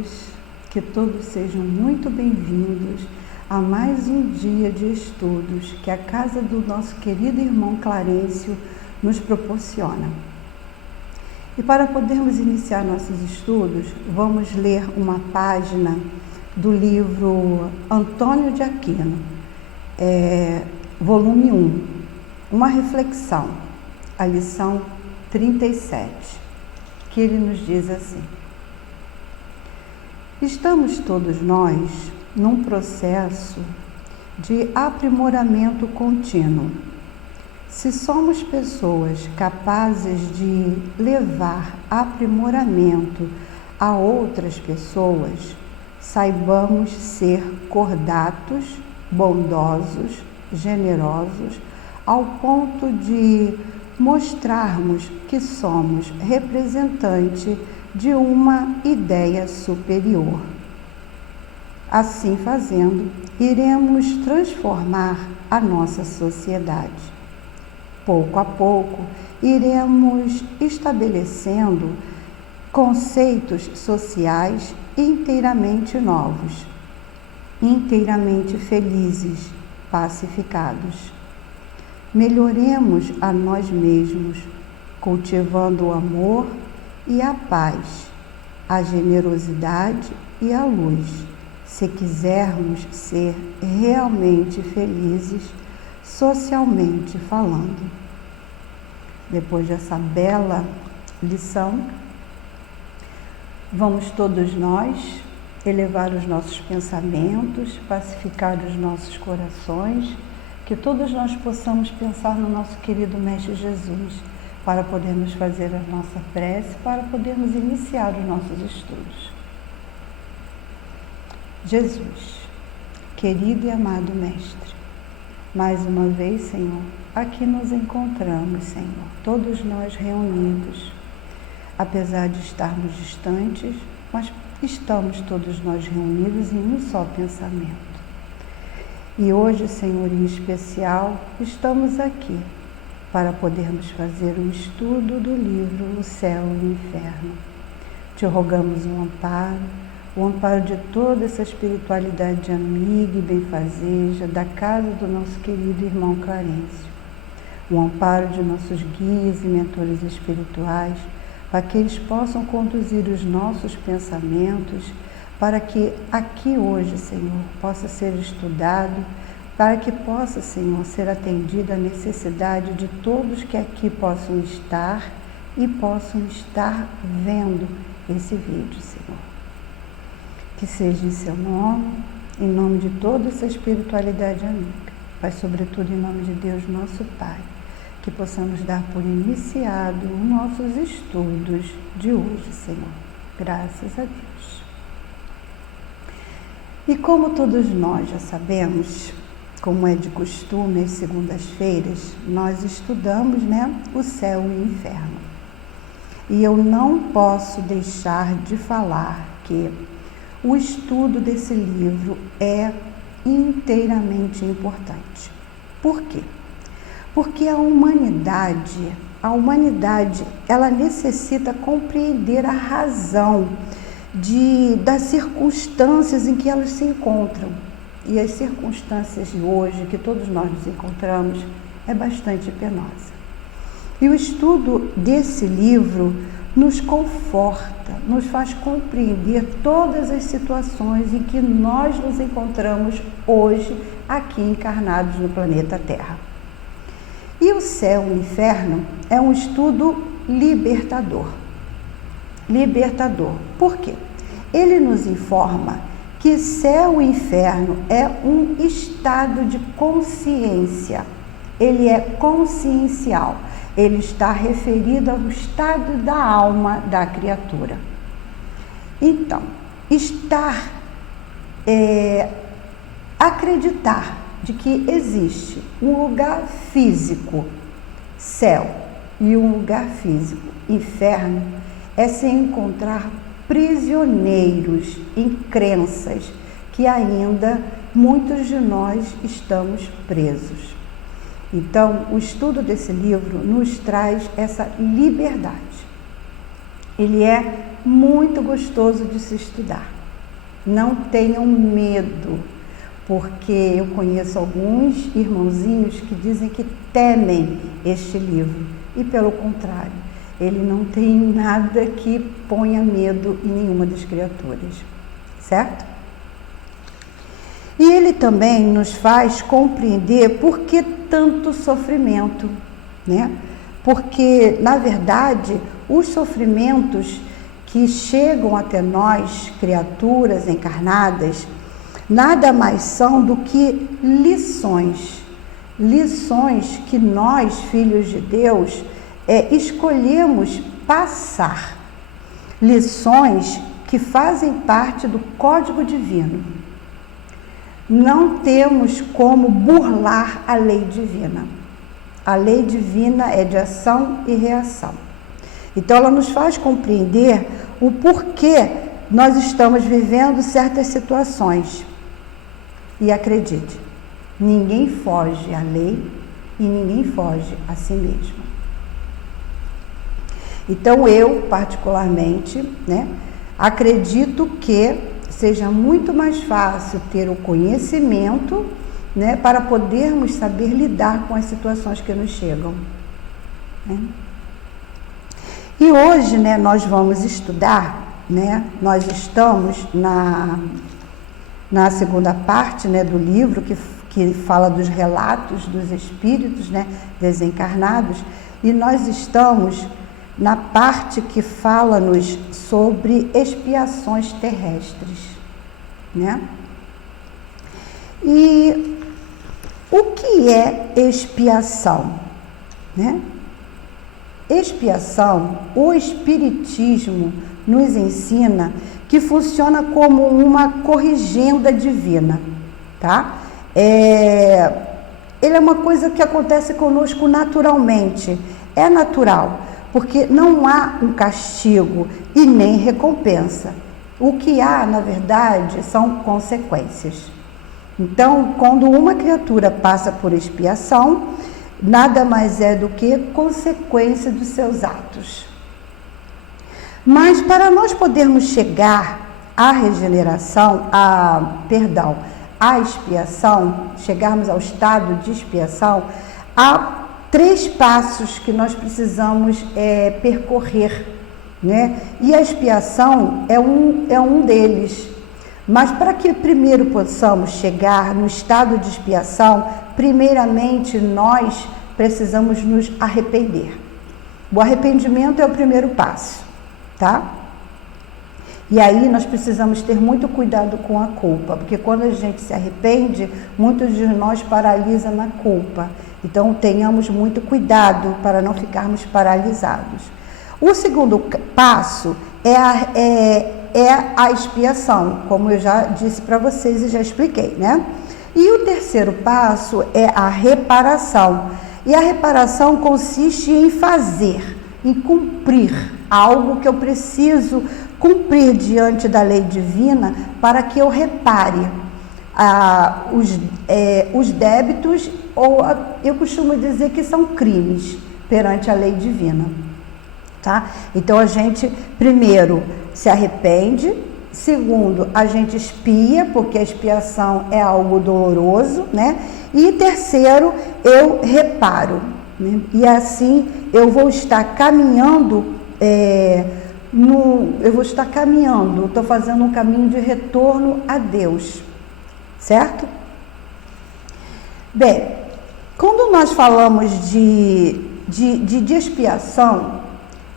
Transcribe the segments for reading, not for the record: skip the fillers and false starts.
todos, que todos sejam muito bem-vindos a mais um dia de estudos que a casa do nosso querido irmão Clarencio nos proporciona. E para podermos iniciar nossos estudos, vamos ler uma página do livro Antônio de Aquino, volume 1, uma reflexão, a lição 37, que ele nos diz assim: estamos todos nós num processo de aprimoramento contínuo. Se somos pessoas capazes de levar aprimoramento a outras pessoas, saibamos ser cordatos, bondosos, generosos, ao ponto de mostrarmos que somos representante de uma ideia superior. Assim fazendo, iremos transformar a nossa sociedade. Pouco a pouco, iremos estabelecendo conceitos sociais inteiramente novos, inteiramente felizes, pacificados. Melhoremos a nós mesmos, cultivando o amor e a paz, a generosidade e a luz, se quisermos ser realmente felizes, socialmente falando. Depois dessa bela lição, vamos todos nós elevar os nossos pensamentos, pacificar os nossos corações, que todos nós possamos pensar no nosso querido Mestre Jesus, para podermos fazer a nossa prece, para podermos iniciar os nossos estudos. Jesus, querido e amado Mestre, mais uma vez, Senhor, aqui nos encontramos, Senhor, todos nós reunidos, apesar de estarmos distantes, mas estamos todos nós reunidos em um só pensamento. E hoje, Senhor, em especial, estamos aqui para podermos fazer o estudo do livro O Céu e o Inferno. Te rogamos um amparo, o amparo de toda essa espiritualidade amiga e benfazeja da casa do nosso querido irmão Clarencio. O amparo de nossos guias e mentores espirituais, para que eles possam conduzir os nossos pensamentos, para que aqui hoje, Senhor, possa ser estudado, para que possa, Senhor, ser atendida a necessidade de todos que aqui possam estar e possam estar vendo esse vídeo, Senhor. Que seja em seu nome, em nome de toda essa espiritualidade amiga, mas sobretudo em nome de Deus, nosso Pai, que possamos dar por iniciado os nossos estudos de hoje, Senhor. Graças a Deus. E como todos nós já sabemos, como é de costume, às segundas-feiras, nós estudamos, o céu e o inferno. E eu não posso deixar de falar que o estudo desse livro é inteiramente importante. Por quê? Porque a humanidade, ela necessita compreender a razão das circunstâncias em que elas se encontram. E as circunstâncias de hoje, que todos nós nos encontramos, é bastante penosa. E o estudo desse livro nos conforta, nos faz compreender todas as situações em que nós nos encontramos hoje, aqui encarnados no planeta Terra. E o céu e o inferno é um estudo libertador. Libertador. Por quê? Ele nos informa que céu e inferno é um estado de consciência. Ele é consciencial. Ele está referido ao estado da alma da criatura. Então, acreditar de que existe um lugar físico, céu, e um lugar físico, inferno, é se encontrar prisioneiros em crenças que ainda muitos de nós estamos presos. Então, o estudo desse livro nos traz essa liberdade. Ele é muito gostoso de se estudar. Não tenham medo, porque eu conheço alguns irmãozinhos que dizem que temem este livro, e pelo contrário, ele não tem nada que ponha medo em nenhuma das criaturas, certo? E ele também nos faz compreender por que tanto sofrimento, né? Porque, na verdade, os sofrimentos que chegam até nós, criaturas encarnadas, nada mais são do que lições que nós, filhos de Deus, escolhemos passar, lições que fazem parte do código divino. Não temos como burlar a lei divina. A lei divina é de ação e reação. Então, ela nos faz compreender o porquê nós estamos vivendo certas situações. E acredite, ninguém foge à lei e ninguém foge a si mesmo. Então, eu, particularmente, acredito que seja muito mais fácil ter o conhecimento, para podermos saber lidar com as situações que nos chegam. E hoje, nós vamos estudar, nós estamos na segunda parte, do livro que fala dos relatos dos espíritos, desencarnados, e nós estamos na parte que fala-nos sobre expiações terrestres, E o que é expiação, Expiação, o Espiritismo nos ensina que funciona como uma corrigenda divina, tá? Ele é uma coisa que acontece conosco naturalmente, é natural, porque não há um castigo e nem recompensa. O que há, na verdade, são consequências. Então, quando uma criatura passa por expiação, nada mais é do que consequência dos seus atos. Mas para nós podermos chegar à regeneração, à expiação, chegarmos ao estado de expiação, há 3 passos que nós precisamos percorrer, E a expiação é um deles. Mas para que primeiro possamos chegar no estado de expiação, primeiramente nós precisamos nos arrepender. O arrependimento é o primeiro passo, tá? E aí nós precisamos ter muito cuidado com a culpa, porque quando a gente se arrepende, muitos de nós paralisam na culpa. Então tenhamos muito cuidado para não ficarmos paralisados. O segundo passo é a expiação, como eu já disse para vocês e já expliquei, E o terceiro passo é a reparação. E a reparação consiste em fazer, em cumprir algo que eu preciso cumprir diante da lei divina para que eu repare os débitos, ou eu costumo dizer que são crimes perante a lei divina. Tá? Então a gente primeiro se arrepende, segundo a gente expia, porque a expiação é algo doloroso, E terceiro, eu reparo, E assim eu vou estar caminhando, estou fazendo um caminho de retorno a Deus, certo? Bem, quando nós falamos de expiação,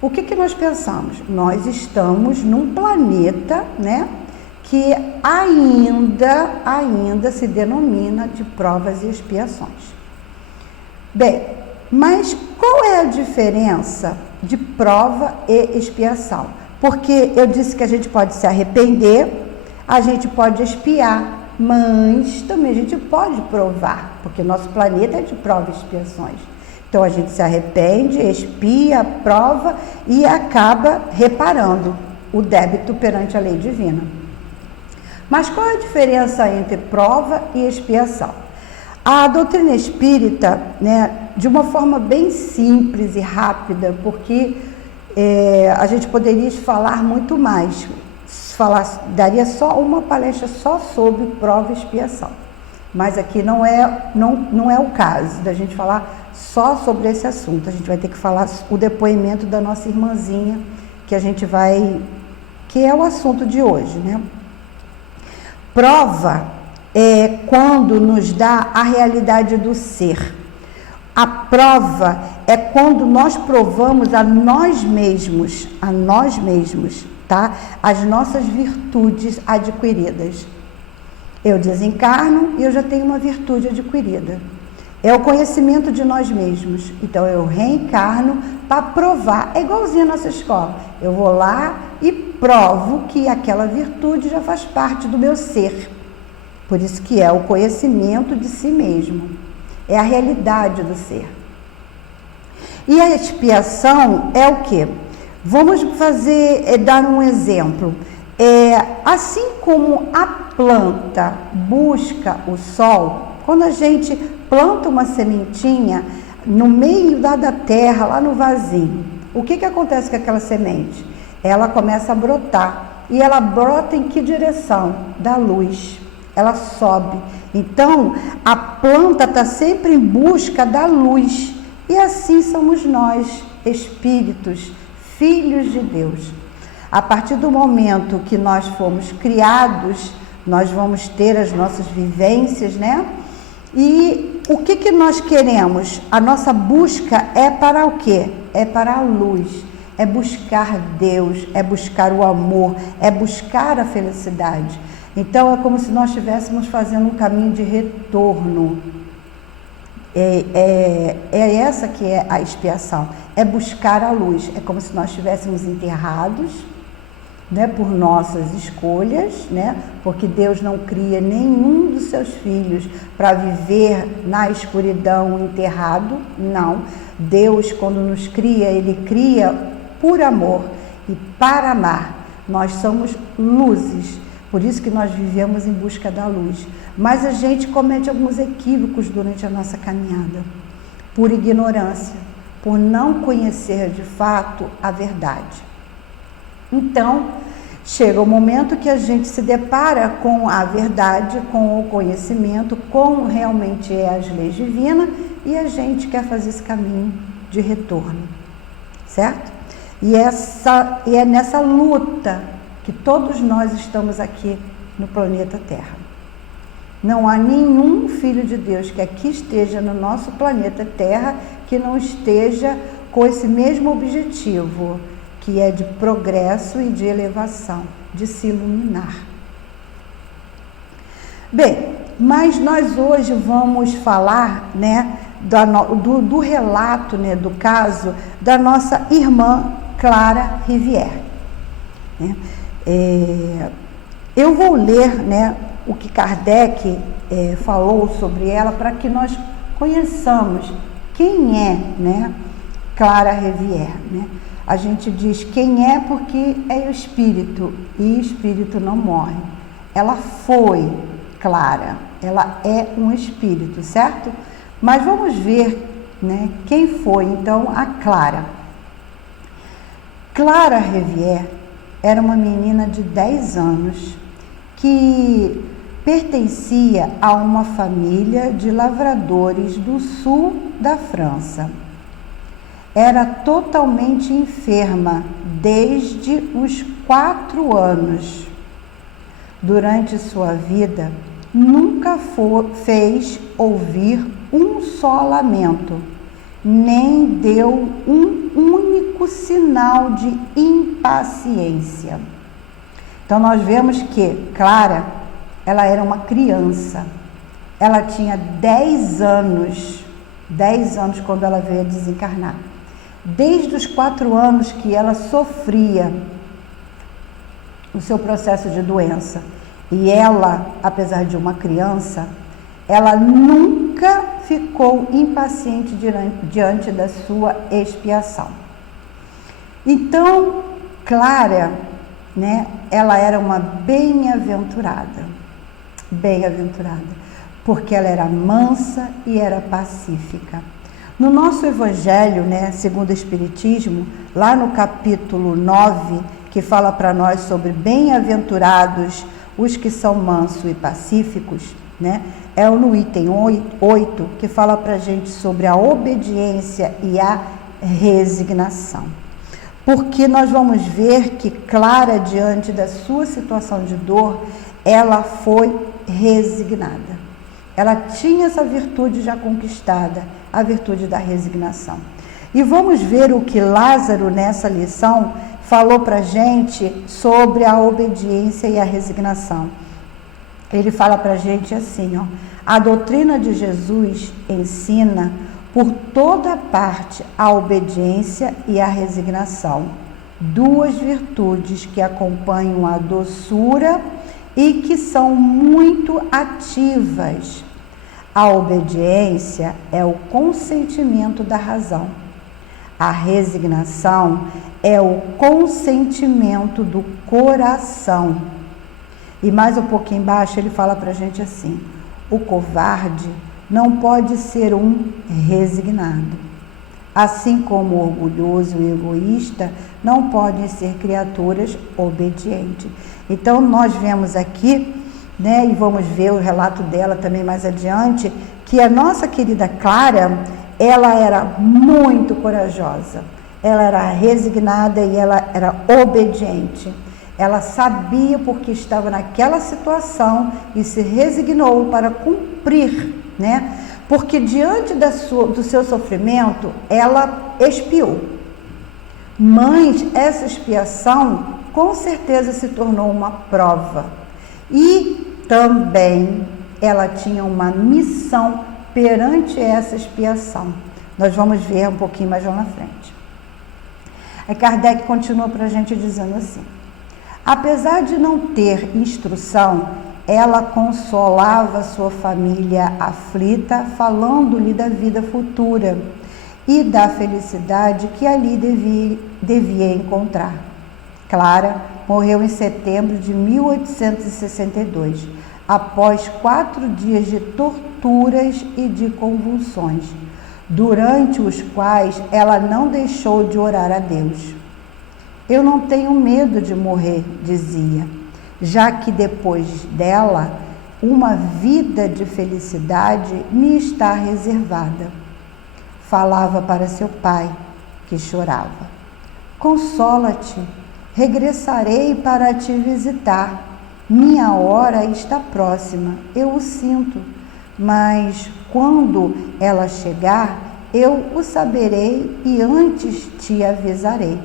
o que nós pensamos? Nós estamos num planeta, que ainda se denomina de provas e expiações. Bem, mas qual é a diferença de prova e expiação? Porque eu disse que a gente pode se arrepender, a gente pode expiar, mas também a gente pode provar, porque nosso planeta é de provas e expiações. Então, a gente se arrepende, expia, prova e acaba reparando o débito perante a lei divina. Mas qual é a diferença entre prova e expiação? A doutrina espírita, de uma forma bem simples e rápida, porque A gente poderia falar muito mais, daria só uma palestra só sobre prova e expiação, mas aqui não é o caso da gente falar só sobre esse assunto. A gente vai ter que falar o depoimento da nossa irmãzinha, que é o assunto de hoje, né? Prova é quando nos dá a realidade do ser. A prova é quando nós provamos a nós mesmos, tá? As nossas virtudes adquiridas. Eu desencarno e eu já tenho uma virtude adquirida. É o conhecimento de nós mesmos. Então eu reencarno para provar. É igualzinho a nossa escola. Eu vou lá e provo que aquela virtude já faz parte do meu ser. Por isso que é o conhecimento de si mesmo. É a realidade do ser. E a expiação é o quê? Vamos dar um exemplo. Assim como a planta busca o sol, quando a gente planta uma sementinha no meio da terra, lá no vazio, o que acontece com aquela semente? Ela começa a brotar. E ela brota em que direção? Da luz. Ela sobe. Então, a planta está sempre em busca da luz. E assim somos nós, espíritos, filhos de Deus. A partir do momento que nós fomos criados, nós vamos ter as nossas vivências, né? E o que nós queremos? A nossa busca é para o quê? É para a luz. É buscar Deus, é buscar o amor, é buscar a felicidade. Então, é como se nós estivéssemos fazendo um caminho de retorno. É essa que é a expiação, é buscar a luz. É como se nós estivéssemos enterrados, né, por nossas escolhas, né, porque Deus não cria nenhum dos seus filhos para viver na escuridão enterrado, não. Deus, quando nos cria, Ele cria por amor e para amar. Nós somos luzes. Por isso que nós vivemos em busca da luz. Mas a gente comete alguns equívocos durante a nossa caminhada, por ignorância, por não conhecer de fato a verdade. Então, chega o momento que a gente se depara com a verdade, com o conhecimento, com realmente as leis divinas, e a gente quer fazer esse caminho de retorno, certo? E é nessa luta que todos nós estamos aqui no planeta Terra. Não há nenhum filho de Deus que aqui esteja no nosso planeta Terra que não esteja com esse mesmo objetivo, que é de progresso e de elevação, de se iluminar. Bem, mas nós hoje vamos falar, né, do relato, né, do caso da nossa irmã Clara Rivière, né? Eu vou ler, né, o que Kardec falou sobre ela, para que nós conheçamos quem é, né, Clara Rivière, né? A gente diz quem é porque é o espírito, e espírito não morre. Ela foi Clara, ela é um espírito, certo? Mas vamos ver, né, quem foi então a Clara. Clara Rivière era uma menina de 10 anos que pertencia a uma família de lavradores do sul da França. Era totalmente enferma desde os 4 anos. Durante sua vida, nunca fez ouvir um só lamento, nem deu um único sinal de impaciência. Então nós vemos que Clara, ela era uma criança. Ela tinha 10 anos quando ela veio a desencarnar. Desde os 4 anos que ela sofria o seu processo de doença. E ela, apesar de uma criança, ela nunca ficou impaciente diante da sua expiação. Então, Clara, né, ela era uma bem-aventurada, porque ela era mansa e era pacífica. No nosso Evangelho, segundo o Espiritismo, lá no capítulo 9, que fala para nós sobre bem-aventurados os que são mansos e pacíficos, é no item 8, que fala para a gente sobre a obediência e a resignação. Porque nós vamos ver que Clara, diante da sua situação de dor, ela foi resignada. Ela tinha essa virtude já conquistada, a virtude da resignação. E vamos ver o que Lázaro, nessa lição, falou para a gente sobre a obediência e a resignação. Ele fala para a gente assim, a doutrina de Jesus ensina por toda parte a obediência e a resignação, duas virtudes que acompanham a doçura e que são muito ativas. A obediência é o consentimento da razão. A resignação é o consentimento do coração. E mais um pouquinho embaixo ele fala para a gente assim, o covarde não pode ser um resignado. Assim como o orgulhoso e o egoísta não podem ser criaturas obedientes. Então nós vemos aqui, e vamos ver o relato dela também mais adiante, que a nossa querida Clara, ela era muito corajosa, ela era resignada e ela era obediente. Ela sabia porque estava naquela situação e se resignou para cumprir, Porque diante do seu sofrimento, ela expiou. Mas essa expiação, com certeza, se tornou uma prova. E também ela tinha uma missão perante essa expiação. Nós vamos ver um pouquinho mais lá na frente. Aí Kardec continua para a gente dizendo assim, apesar de não ter instrução, ela consolava sua família aflita, falando-lhe da vida futura e da felicidade que ali devia encontrar. Clara morreu em setembro de 1862, após 4 dias de torturas e de convulsões, durante os quais ela não deixou de orar a Deus. Eu não tenho medo de morrer, dizia, já que depois dela uma vida de felicidade me está reservada. Falava para seu pai, que chorava. Consola-te, regressarei para te visitar. Minha hora está próxima, eu o sinto, mas quando ela chegar, eu o saberei e antes te avisarei.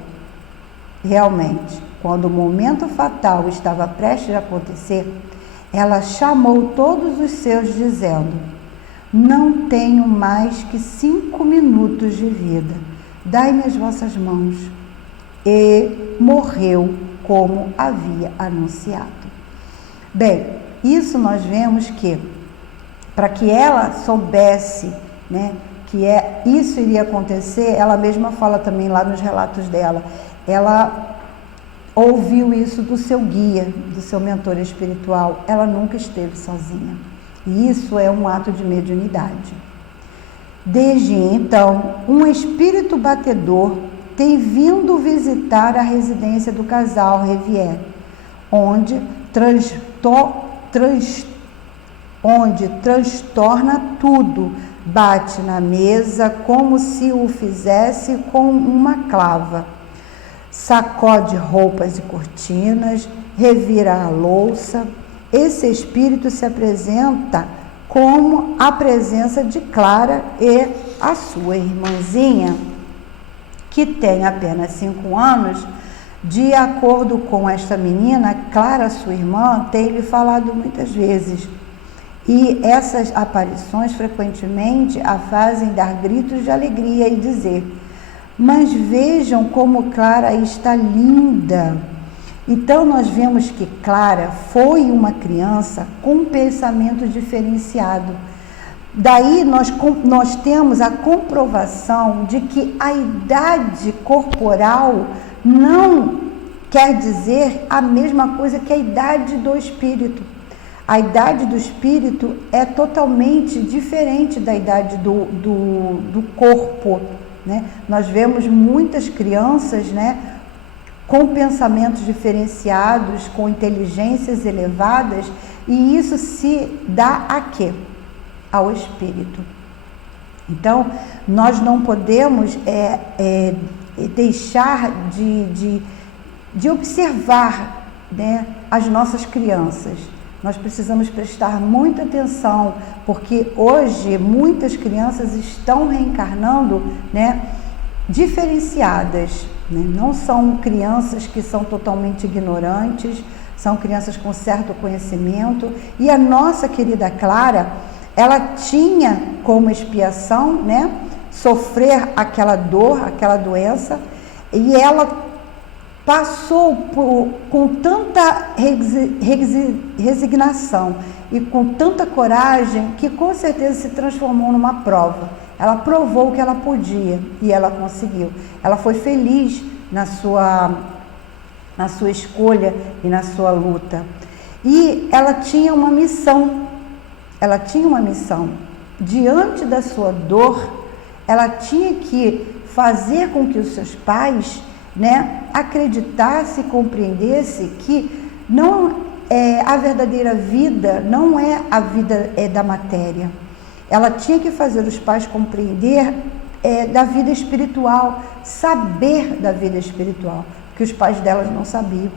Realmente, quando o momento fatal estava prestes a acontecer, ela chamou todos os seus, dizendo, não tenho mais que 5 minutos de vida, dai-me as vossas mãos. E morreu como havia anunciado. Bem, isso nós vemos que, para que ela soubesse, que isso iria acontecer, ela mesma fala também lá nos relatos dela, ela ouviu isso do seu guia, do seu mentor espiritual, ela nunca esteve sozinha. E isso é um ato de mediunidade. Desde então, um espírito batedor tem vindo visitar a residência do casal Revier, onde transtorna tudo, bate na mesa como se o fizesse com uma clava, sacode roupas e cortinas, revira a louça. Esse espírito se apresenta como a presença de Clara e a sua irmãzinha, que tem apenas 5 anos. De acordo com esta menina, Clara, sua irmã, tem lhe falado muitas vezes. E essas aparições frequentemente a fazem dar gritos de alegria e dizer, mas vejam como Clara está linda. Então nós vemos que Clara foi uma criança com um pensamento diferenciado. Daí nós temos a comprovação de que a idade corporal não quer dizer a mesma coisa que a idade do espírito. A idade do espírito é totalmente diferente da idade do corpo, né? Nós vemos muitas crianças, né, com pensamentos diferenciados, com inteligências elevadas, e isso se dá a quê? Ao espírito. Então, nós não podemos deixar de observar, né, as nossas crianças. Nós precisamos prestar muita atenção, porque hoje muitas crianças estão reencarnando, né, diferenciadas, né? Não são crianças que são totalmente ignorantes, são crianças com certo conhecimento. E a nossa querida Clara, ela tinha como expiação, né, sofrer aquela dor, aquela doença, e ela passou com tanta resignação e com tanta coragem que com certeza se transformou numa prova. Ela provou que ela podia e ela conseguiu. Ela foi feliz na sua escolha e na sua luta. E ela tinha uma missão. Ela tinha uma missão. Diante da sua dor, ela tinha que fazer com que os seus pais, né, acreditasse e compreendesse que a verdadeira vida não é a vida da matéria. Ela tinha que fazer os pais compreender da vida espiritual, saber da vida espiritual, que os pais delas não sabiam.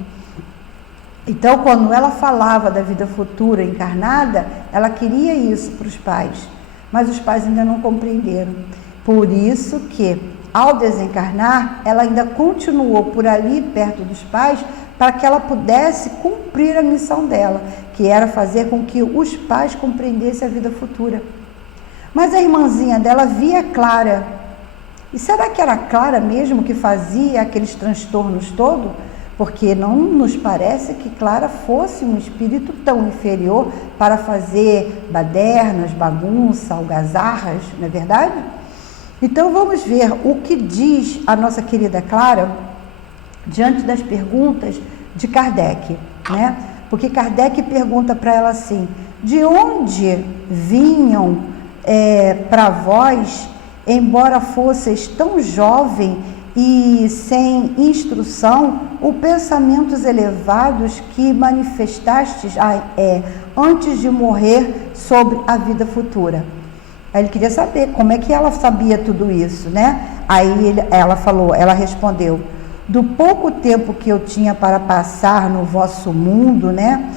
Então, quando ela falava da vida futura encarnada, ela queria isso para os pais, mas os pais ainda não compreenderam. Por isso que, ao desencarnar, ela ainda continuou por ali, perto dos pais, para que ela pudesse cumprir a missão dela, que era fazer com que os pais compreendessem a vida futura. Mas a irmãzinha dela via Clara. E será que era Clara mesmo que fazia aqueles transtornos todos? Porque não nos parece que Clara fosse um espírito tão inferior para fazer badernas, bagunça, algazarras, não é verdade? Então vamos ver o que diz a nossa querida Clara diante das perguntas de Kardec, né? Porque Kardec pergunta para ela assim: de onde vinham para vós, embora fosseis tão jovem e sem instrução, os pensamentos elevados que manifestastes antes de morrer sobre a vida futura? Aí ele queria saber como é que ela sabia tudo isso, né? Aí ela respondeu: do pouco tempo que eu tinha para passar no vosso mundo, né,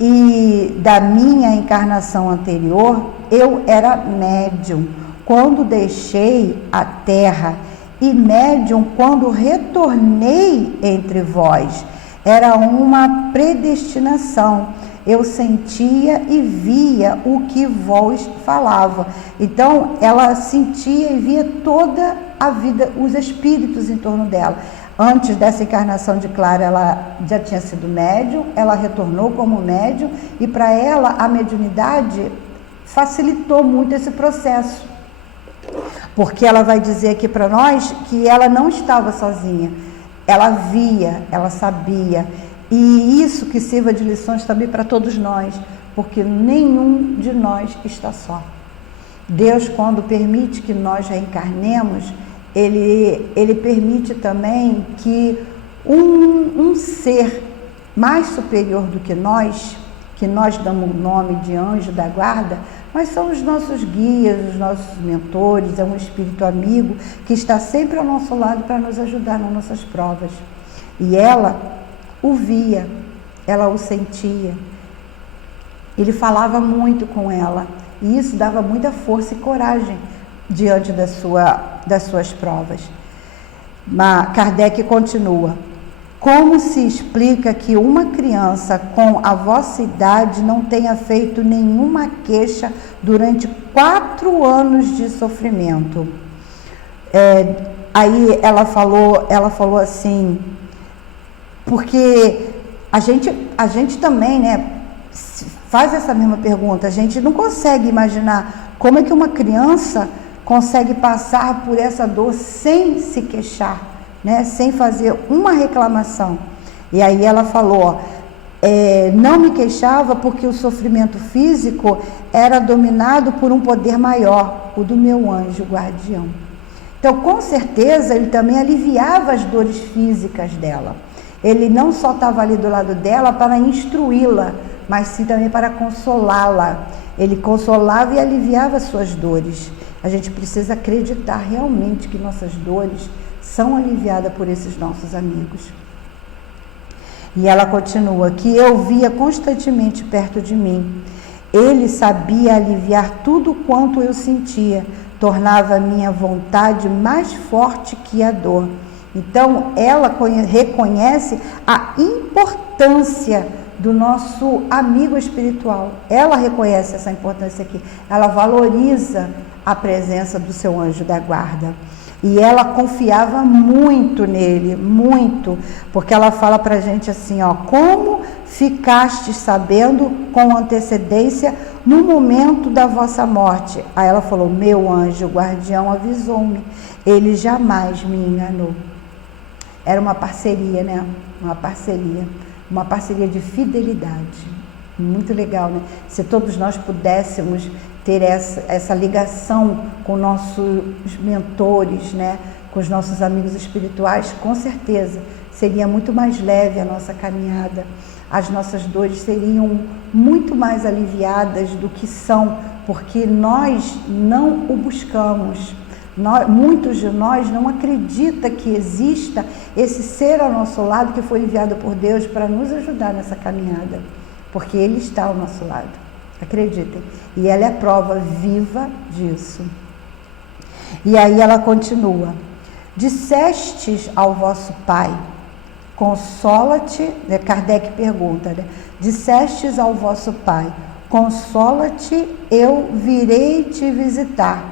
e da minha encarnação anterior, eu era médium quando deixei a terra e médium quando retornei entre vós. Era uma predestinação. Eu sentia e via o que vós falava. Então, ela sentia e via toda a vida, os espíritos em torno dela. Antes dessa encarnação de Clara, ela já tinha sido médium, ela retornou como médium, e para ela a mediunidade facilitou muito esse processo. Porque ela vai dizer aqui para nós que ela não estava sozinha. Ela via, ela sabia. E isso que sirva de lições também para todos nós, porque nenhum de nós está só. Deus, quando permite que nós reencarnemos, Ele permite também que um ser mais superior do que nós damos o nome de anjo da guarda, mas são os nossos guias, os nossos mentores, é um espírito amigo que está sempre ao nosso lado para nos ajudar nas nossas provas. E ela o via, ela o sentia. Ele falava muito com ela, e isso dava muita força e coragem diante das suas provas. Mas Kardec continua: como se explica que uma criança com a vossa idade não tenha feito nenhuma queixa durante 4 anos de sofrimento? Aí ela falou assim, porque a gente também, né, faz essa mesma pergunta. A gente não consegue imaginar como é que uma criança consegue passar por essa dor sem se queixar, né, sem fazer uma reclamação. E aí ela falou: não me queixava porque o sofrimento físico era dominado por um poder maior, o do meu anjo guardião. Então, com certeza, ele também aliviava as dores físicas dela. Ele não só estava ali do lado dela para instruí-la, mas sim também para consolá-la. Ele consolava e aliviava as suas dores. A gente precisa acreditar realmente que nossas dores são aliviadas por esses nossos amigos. E ela continua, que eu via constantemente perto de mim. Ele sabia aliviar tudo quanto eu sentia, tornava a minha vontade mais forte que a dor. Então, ela reconhece a importância do nosso amigo espiritual. Ela reconhece essa importância aqui. Ela valoriza a presença do seu anjo da guarda. E ela confiava muito nele, muito, porque ela fala pra gente assim, ó, como ficaste sabendo com antecedência no momento da vossa morte? Aí ela falou, meu anjo guardião avisou-me, ele jamais me enganou. Era uma parceria, né? Uma parceria de fidelidade. Muito legal, né? Se todos nós pudéssemos ter essa ligação com nossos mentores, né? Com os nossos amigos espirituais, com certeza seria muito mais leve a nossa caminhada. As nossas dores seriam muito mais aliviadas do que são, porque nós não o buscamos. Muitos de nós não acreditam que exista esse ser ao nosso lado que foi enviado por Deus para nos ajudar nessa caminhada, porque Ele está ao nosso lado, acreditem, e ela é a prova viva disso. E aí ela continua, dissestes ao vosso Pai, consola-te, Kardec pergunta, né? Dissestes ao vosso Pai, consola-te, eu virei te visitar.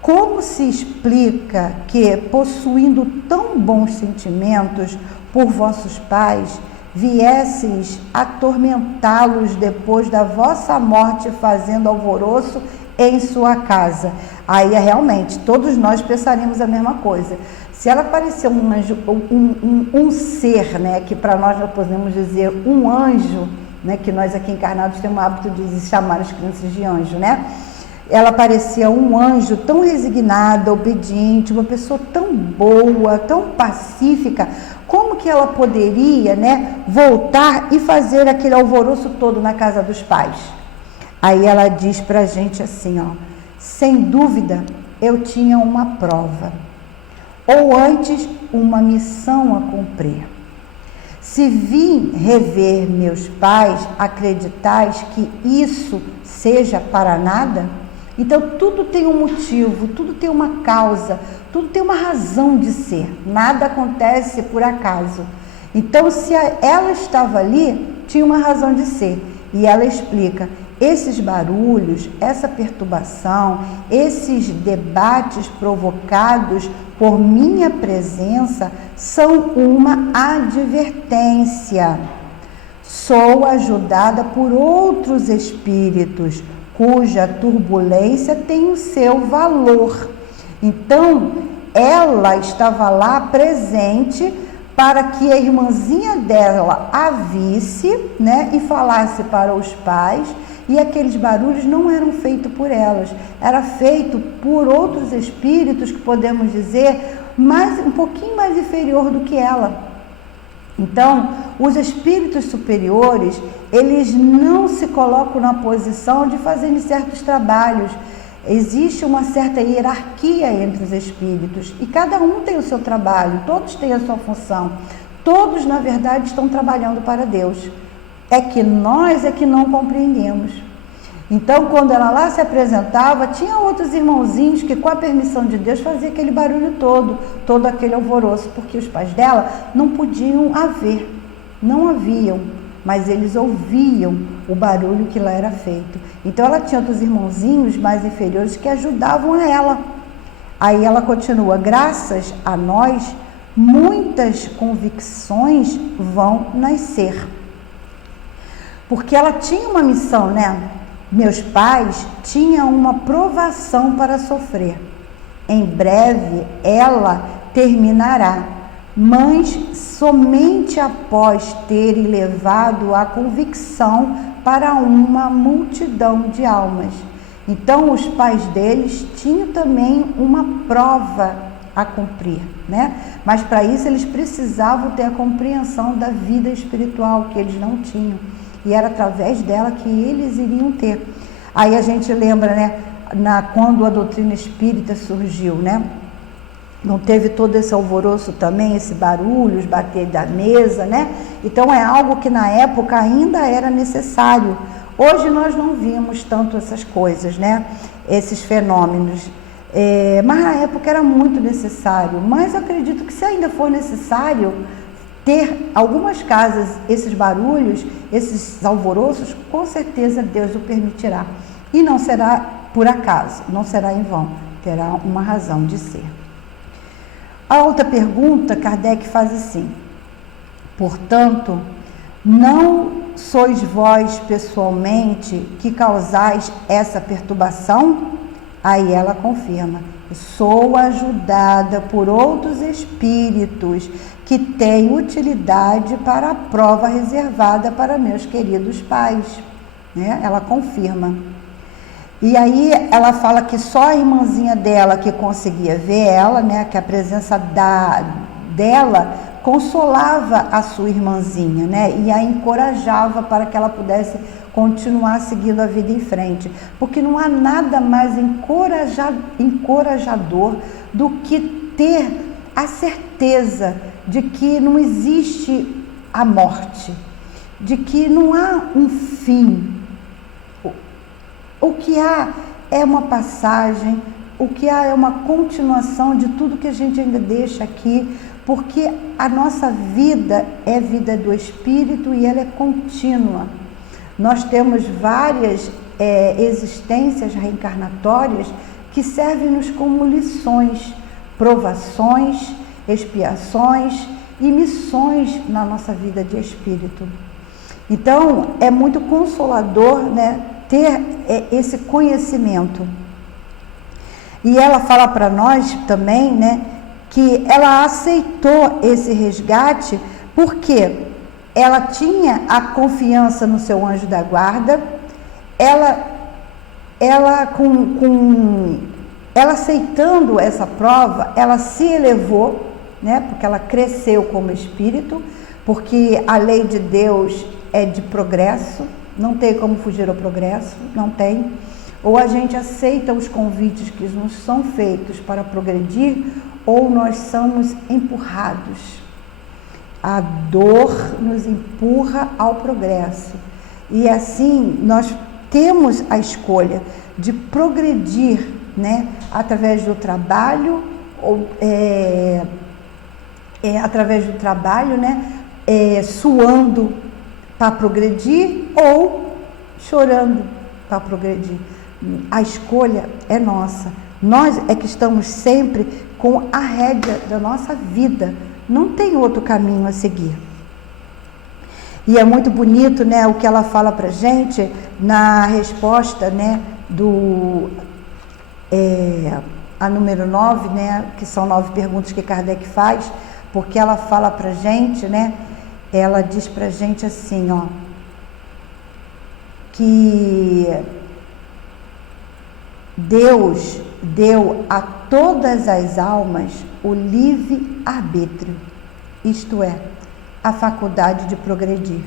Como se explica que, possuindo tão bons sentimentos por vossos pais, viesseis atormentá-los depois da vossa morte, fazendo alvoroço em sua casa? Aí, realmente, todos nós pensaríamos a mesma coisa. Se ela parecer um anjo, um ser, né, que para nós podemos dizer um anjo, né, que nós aqui encarnados temos o hábito de chamar as crianças de anjo, né? Ela parecia um anjo tão resignada, obediente, uma pessoa tão boa, tão pacífica. Como que ela poderia, né, voltar e fazer aquele alvoroço todo na casa dos pais? Aí ela diz pra gente assim, ó, sem dúvida eu tinha uma prova, ou antes uma missão a cumprir. Se vim rever meus pais, acreditais que isso seja para nada? Então, tudo tem um motivo, tudo tem uma causa, tudo tem uma razão de ser. Nada acontece por acaso. Então, se ela estava ali, tinha uma razão de ser. E ela explica, esses barulhos, essa perturbação, esses debates provocados por minha presença são uma advertência. Sou ajudada por outros espíritos, cuja turbulência tem o seu valor. Então, ela estava lá presente para que a irmãzinha dela a visse, né, e falasse para os pais, e aqueles barulhos não eram feitos por elas, era feito por outros espíritos que podemos dizer um pouquinho mais inferior do que ela. Então, os espíritos superiores, eles não se colocam na posição de fazerem certos trabalhos. Existe uma certa hierarquia entre os espíritos e cada um tem o seu trabalho, todos têm a sua função. Todos, na verdade, estão trabalhando para Deus. É que nós é que não compreendemos. Então, quando ela lá se apresentava, tinha outros irmãozinhos que, com a permissão de Deus, faziam aquele barulho todo aquele alvoroço, porque os pais dela não podiam haver, não haviam, mas eles ouviam o barulho que lá era feito. Então, ela tinha outros irmãozinhos mais inferiores que ajudavam a ela. Aí ela continua, graças a nós, muitas convicções vão nascer. Porque ela tinha uma missão, né? Meus pais tinham uma provação para sofrer. Em breve ela terminará, mas somente após terem levado a convicção para uma multidão de almas. Então, os pais deles tinham também uma prova a cumprir, né? Mas para isso eles precisavam ter a compreensão da vida espiritual que eles não tinham, e era através dela que eles iriam ter. Aí a gente lembra, né, quando a doutrina espírita surgiu, né? Não teve todo esse alvoroço também, esse barulho, os bater da mesa, né? Então é algo que na época ainda era necessário. Hoje nós não vimos tanto essas coisas, né? Esses fenômenos. Mas na época era muito necessário. Mas eu acredito que se ainda for necessário ter algumas casas, esses barulhos, esses alvoroços, com certeza Deus o permitirá. E não será por acaso, não será em vão, terá uma razão de ser. A outra pergunta, Kardec faz assim: portanto, não sois vós pessoalmente que causais essa perturbação? Aí ela confirma: sou ajudada por outros espíritos que têm utilidade para a prova reservada para meus queridos pais, né? Ela confirma. E aí ela fala que só a irmãzinha dela que conseguia ver ela, né, que a presença dela consolava a sua irmãzinha, né, e a encorajava para que ela pudesse continuar seguindo a vida em frente. Porque não há nada mais encorajador do que ter a certeza de que não existe a morte, de que não há um fim. O que há é uma passagem, o que há é uma continuação de tudo que a gente ainda deixa aqui, porque a nossa vida é vida do Espírito e ela é contínua. Nós temos várias existências reencarnatórias que servem-nos como lições, provações, expiações e missões na nossa vida de Espírito. Então, é muito consolador, né, ter esse conhecimento. E ela fala para nós também, né, que ela aceitou esse resgate porque ela tinha a confiança no seu anjo da guarda, ela aceitando essa prova, ela se elevou, né, porque ela cresceu como espírito, porque a lei de Deus é de progresso. Não tem como fugir ao progresso, não tem. Ou a gente aceita os convites que nos são feitos para progredir, ou nós somos empurrados. A dor nos empurra ao progresso. E assim, nós temos a escolha de progredir, né, através do trabalho, suando para progredir ou chorando para progredir. A escolha é nossa. Nós é que estamos sempre com a rédea da nossa vida. Não tem outro caminho a seguir. E é muito bonito, né, o que ela fala para a gente na resposta, né, a número 9, né, que são 9 perguntas que Kardec faz, porque ela fala para a gente, né, ela diz para a gente assim, ó, que Deus deu a todas as almas o livre-arbítrio, isto é, a faculdade de progredir.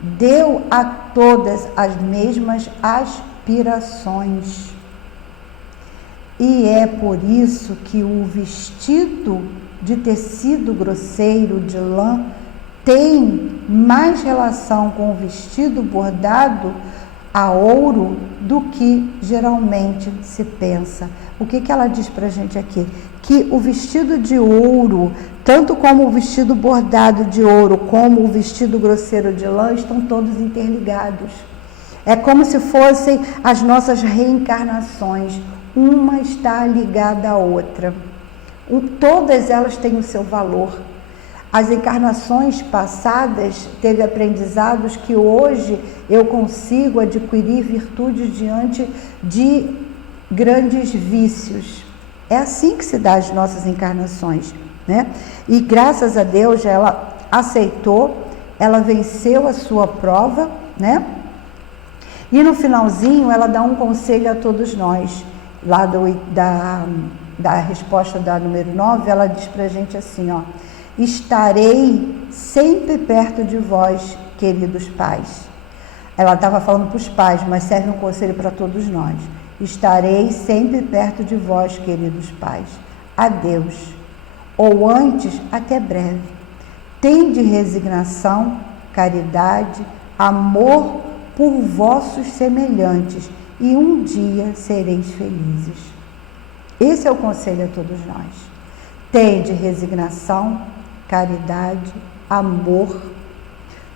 Deu a todas as mesmas aspirações. E é por isso que o vestido de tecido grosseiro de lã tem mais relação com o vestido bordado a ouro do que geralmente se pensa. O que ela diz para a gente aqui? Que o vestido de ouro, tanto como o vestido bordado de ouro, como o vestido grosseiro de lã, estão todos interligados. É como se fossem as nossas reencarnações. Uma está ligada à outra. Todas elas têm o seu valor. As encarnações passadas teve aprendizados que hoje eu consigo adquirir virtudes diante de grandes vícios. É assim que se dá as nossas encarnações. né? E graças a Deus ela aceitou, ela venceu a sua prova, né? E no finalzinho ela dá um conselho a todos nós, lá da resposta da número 9, ela diz pra gente assim, ó: estarei sempre perto de vós, queridos pais. Ela estava falando para os pais, mas serve um conselho para todos nós. Estarei sempre perto de vós, queridos pais. Adeus. Ou antes, até breve. Tende resignação, caridade, amor por vossos semelhantes, e um dia sereis felizes. Esse é o conselho a todos nós. Tende resignação, caridade, amor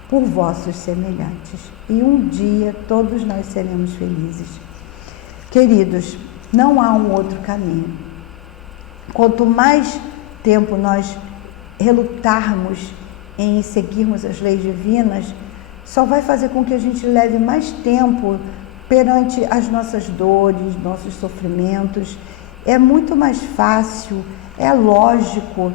por vossos semelhantes, e um dia todos nós seremos felizes. Queridos, não há um outro caminho. Quanto mais tempo nós relutarmos em seguirmos as leis divinas, só vai fazer com que a gente leve mais tempo perante as nossas dores, nossos sofrimentos. É muito mais fácil, é lógico,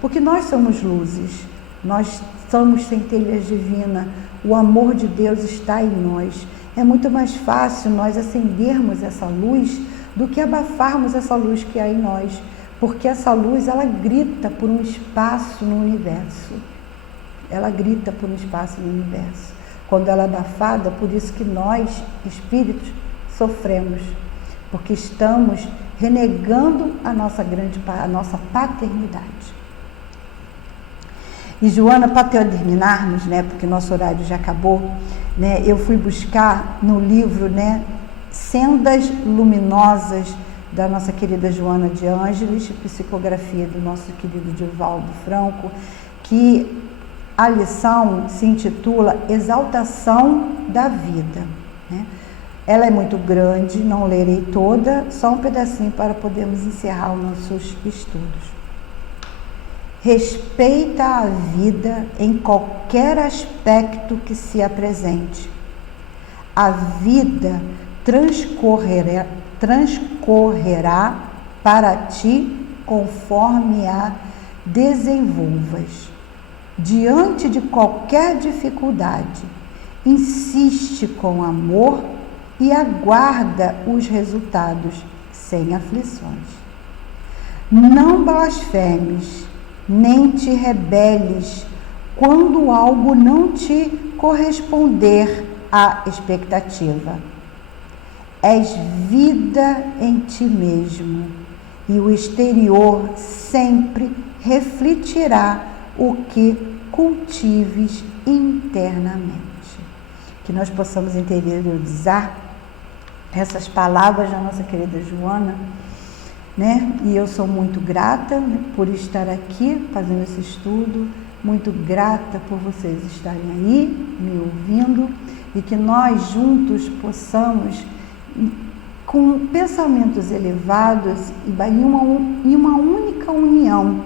porque nós somos luzes, nós somos centelhas divinas, o amor de Deus está em nós. É muito mais fácil nós acendermos essa luz do que abafarmos essa luz que há em nós, porque essa luz, ela grita por um espaço no universo. Ela grita por um espaço no universo. Quando ela é abafada, por isso que nós, espíritos, sofremos, porque estamos renegando a nossa paternidade. E Joana, para terminarmos, né, porque nosso horário já acabou, né, eu fui buscar no livro, né, Sendas Luminosas, da nossa querida Joana de Ângeles, psicografia do nosso querido Divaldo Franco, que a lição se intitula Exaltação da Vida, né? Ela é muito grande, não lerei toda, só um pedacinho para podermos encerrar os nossos estudos. Respeita a vida em qualquer aspecto que se apresente. A vida transcorrerá para ti conforme a desenvolvas. Diante de qualquer dificuldade, insiste com amor e aguarda os resultados sem aflições. Não blasfemes, nem te rebeles quando algo não te corresponder à expectativa. És vida em ti mesmo, e o exterior sempre refletirá o que cultives internamente. Que nós possamos interiorizar essas palavras da nossa querida Joana, né? E eu sou muito grata, né, por estar aqui fazendo esse estudo, muito grata por vocês estarem aí me ouvindo, e que nós juntos possamos, com pensamentos elevados e em uma única união,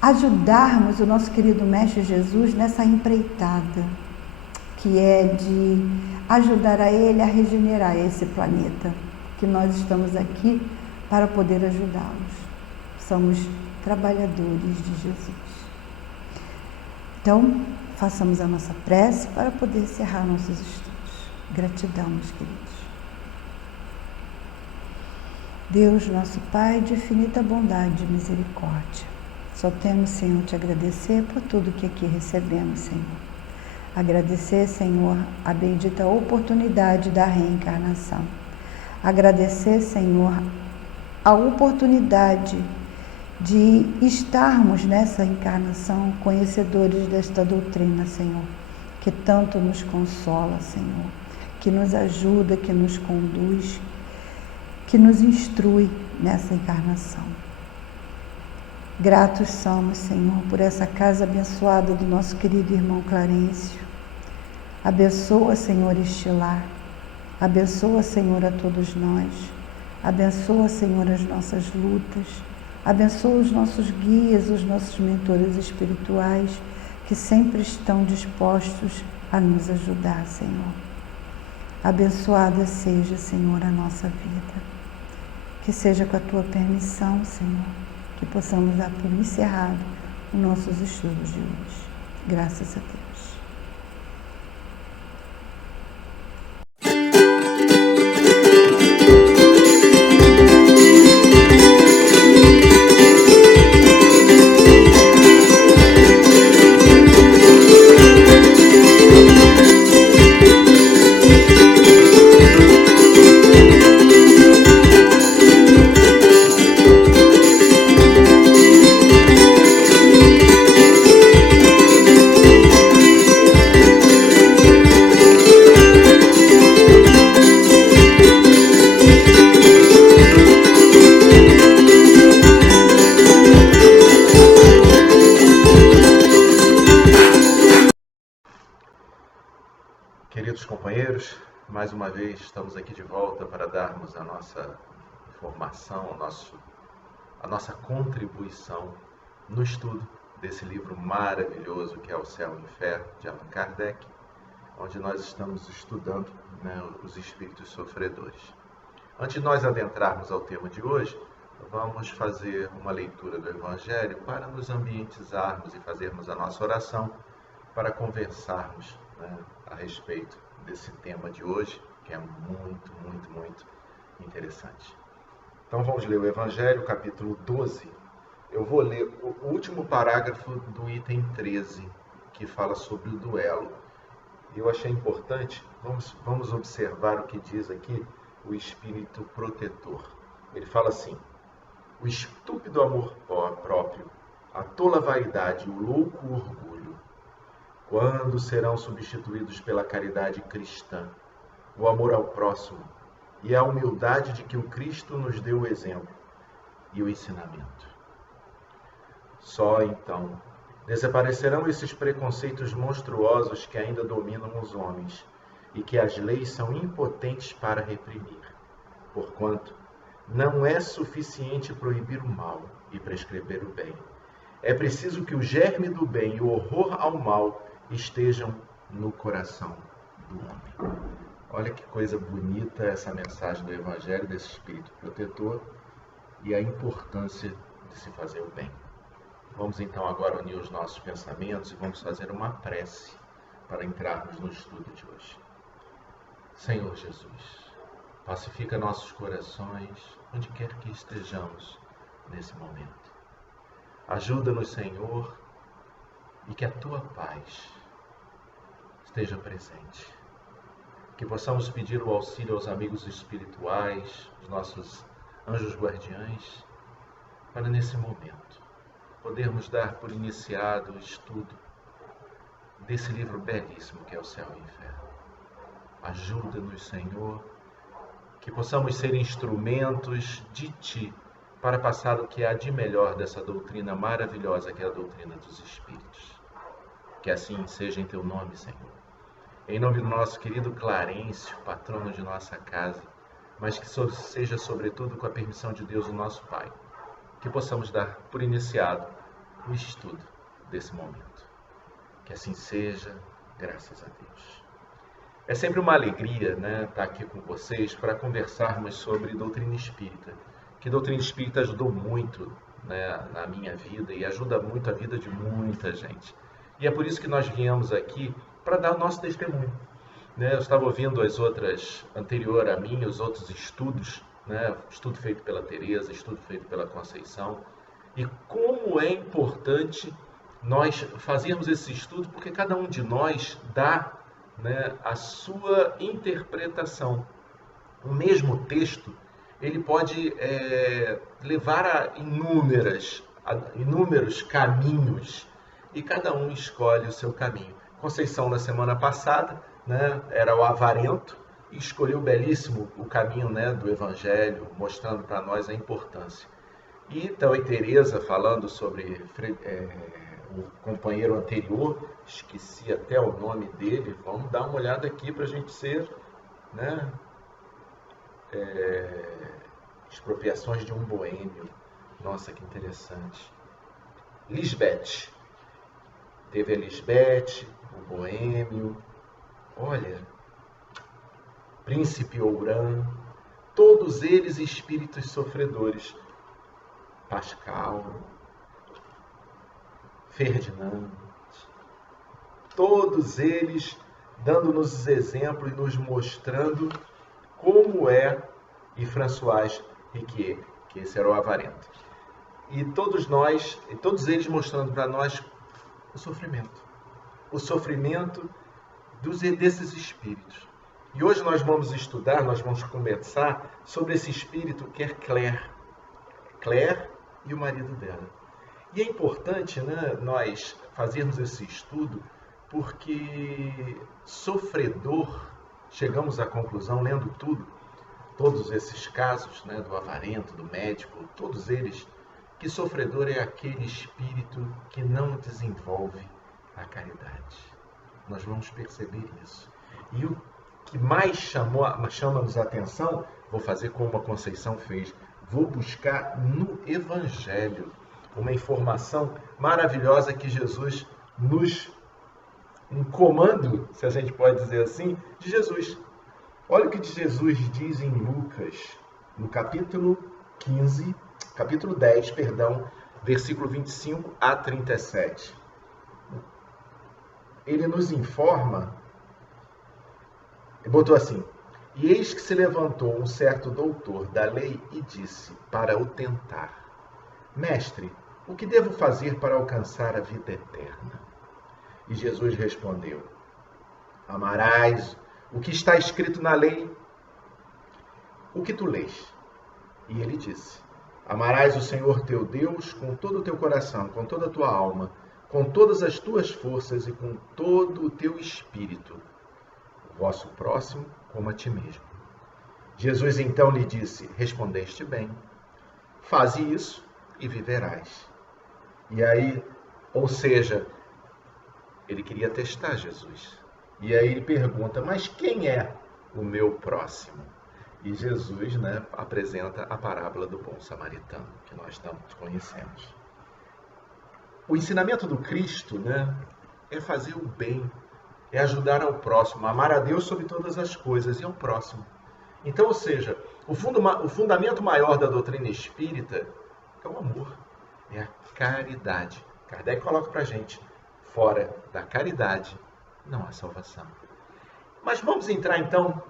ajudarmos o nosso querido Mestre Jesus nessa empreitada, que é de ajudar a Ele a regenerar esse planeta, que nós estamos aqui para poder ajudá-los. Somos trabalhadores de Jesus. Então, façamos a nossa prece para poder encerrar nossos estudos. Gratidão, meus queridos. Deus, nosso Pai, de infinita bondade e misericórdia, só temos, Senhor, te agradecer por tudo que aqui recebemos, Senhor. Agradecer, Senhor, a bendita oportunidade da reencarnação. Agradecer, Senhor, a oportunidade de estarmos nessa encarnação conhecedores desta doutrina, Senhor, que tanto nos consola, Senhor, que nos ajuda, que nos conduz, que nos instrui nessa encarnação. Gratos somos, Senhor, por essa casa abençoada do nosso querido irmão Clarencio. Abençoa, Senhor, este lar. Abençoa, Senhor, a todos nós. Abençoa, Senhor, as nossas lutas. Abençoa os nossos guias, os nossos mentores espirituais, que sempre estão dispostos a nos ajudar, Senhor. Abençoada seja, Senhor, a nossa vida. Que seja com a Tua permissão, Senhor, que possamos dar por encerrado os nossos estudos de hoje. Graças a Deus. Queridos companheiros, mais uma vez estamos aqui de volta para darmos a nossa formação, a nossa contribuição no estudo desse livro maravilhoso que é O Céu e o Inferno, de Allan Kardec, onde nós estamos estudando, os espíritos sofredores. Antes de nós adentrarmos ao tema de hoje, vamos fazer uma leitura do Evangelho para nos ambientizarmos e fazermos a nossa oração para conversarmos a respeito desse tema de hoje, que é muito, muito, muito interessante. Então vamos ler o Evangelho, capítulo 12. Eu vou ler o último parágrafo do item 13, que fala sobre o duelo. Eu achei importante, vamos observar o que diz aqui o espírito protetor. Ele fala assim: o estúpido amor próprio, a tola vaidade e o louco orgulho, quando serão substituídos pela caridade cristã, o amor ao próximo e a humildade de que o Cristo nos deu o exemplo e o ensinamento? Só então desaparecerão esses preconceitos monstruosos que ainda dominam os homens e que as leis são impotentes para reprimir, porquanto não é suficiente proibir o mal e prescrever o bem. É preciso que o germe do bem e o horror ao mal estejam no coração do homem. Olha que coisa bonita essa mensagem do Evangelho, desse Espírito protetor e a importância de se fazer o bem. Vamos então agora unir os nossos pensamentos e vamos fazer uma prece para entrarmos no estudo de hoje. Senhor Jesus, pacifica nossos corações onde quer que estejamos nesse momento. Ajuda-nos, Senhor, e que a Tua paz esteja presente. Que possamos pedir o auxílio aos amigos espirituais, os nossos anjos guardiães, para nesse momento podermos dar por iniciado o estudo desse livro belíssimo que é O Céu e o Inferno. Ajuda-nos, Senhor, que possamos ser instrumentos de Ti para passar o que há de melhor dessa doutrina maravilhosa que é a doutrina dos Espíritos. Que assim seja em Teu nome, Senhor. Em nome do nosso querido Clarencio, patrono de nossa casa, mas que seja sobretudo com a permissão de Deus, o nosso Pai, que possamos dar por iniciado o estudo desse momento. Que assim seja, graças a Deus. É sempre uma alegria, estar aqui com vocês para conversarmos sobre doutrina espírita, que doutrina espírita ajudou muito na minha vida e ajuda muito a vida de muita gente. E é por isso que nós viemos aqui para dar o nosso testemunho. Eu estava ouvindo as outras, anterior a mim, os outros estudos, estudo feito pela Teresa, estudo feito pela Conceição, e como é importante nós fazermos esse estudo, porque cada um de nós dá a sua interpretação. O mesmo texto, ele pode levar a inúmeros caminhos, e cada um escolhe o seu caminho. Conceição, na semana passada, era o avarento, e escolheu belíssimo o caminho do Evangelho, mostrando para nós a importância. E também Teresa, falando sobre o companheiro anterior, esqueci até o nome dele, vamos dar uma olhada aqui para a gente ser, expropriações de um boêmio. Nossa, que interessante. Lisbeth. Teve a Lisbeth, o boêmio, olha, Príncipe Ourã, todos eles espíritos sofredores. Pascal, Ferdinand, todos eles dando-nos os exemplos e nos mostrando como é, e François Riquier, que esse era o avarento. E todos eles mostrando para nós o sofrimento desses espíritos. E hoje nós vamos estudar, nós vamos conversar sobre esse espírito que é Claire e o marido dela. E é importante, né, nós fazermos esse estudo, porque sofredor, chegamos à conclusão, lendo todos esses casos, né, do avarento, do médico, todos eles, que sofredor é aquele espírito que não desenvolve a caridade. Nós vamos perceber isso. E o que mais chama-nos a atenção, vou fazer como a Conceição fez, vou buscar no Evangelho uma informação maravilhosa que Jesus um comando, se a gente pode dizer assim, de Jesus. Olha o que Jesus diz em Lucas, no capítulo 10, versículo 25 a 37. Ele nos informa, botou assim: e eis que se levantou um certo doutor da lei e disse, para o tentar: Mestre, o que devo fazer para alcançar a vida eterna? E Jesus respondeu: amarás o que está escrito na lei, o que tu lês. E ele disse: amarás o Senhor teu Deus com todo o teu coração, com toda a tua alma, com todas as tuas forças e com todo o teu espírito, o vosso próximo como a ti mesmo. Jesus então lhe disse: respondeste bem, faze isso e viverás. E aí, ou seja, ele queria testar Jesus. E aí ele pergunta: mas quem é o meu próximo? E Jesus, né, apresenta a parábola do bom samaritano, que nós tanto conhecemos. O ensinamento do Cristo, né, é fazer o bem, é ajudar ao próximo, amar a Deus sobre todas as coisas e ao próximo. Então, ou seja, o fundamento maior da doutrina espírita é o amor, é a caridade. Kardec coloca para a gente: fora da caridade não há salvação. Mas vamos entrar então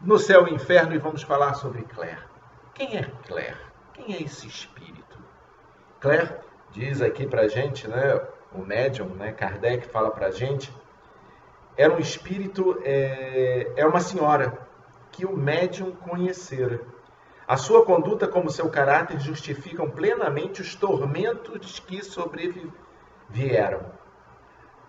no céu e inferno e vamos falar sobre Claire. Quem é Claire? Quem é esse espírito? Claire diz aqui para a gente, né, o médium, né, Kardec fala para a gente, era um espírito, é uma senhora que o médium conhecera. A sua conduta como seu caráter justificam plenamente os tormentos que sobrevieram.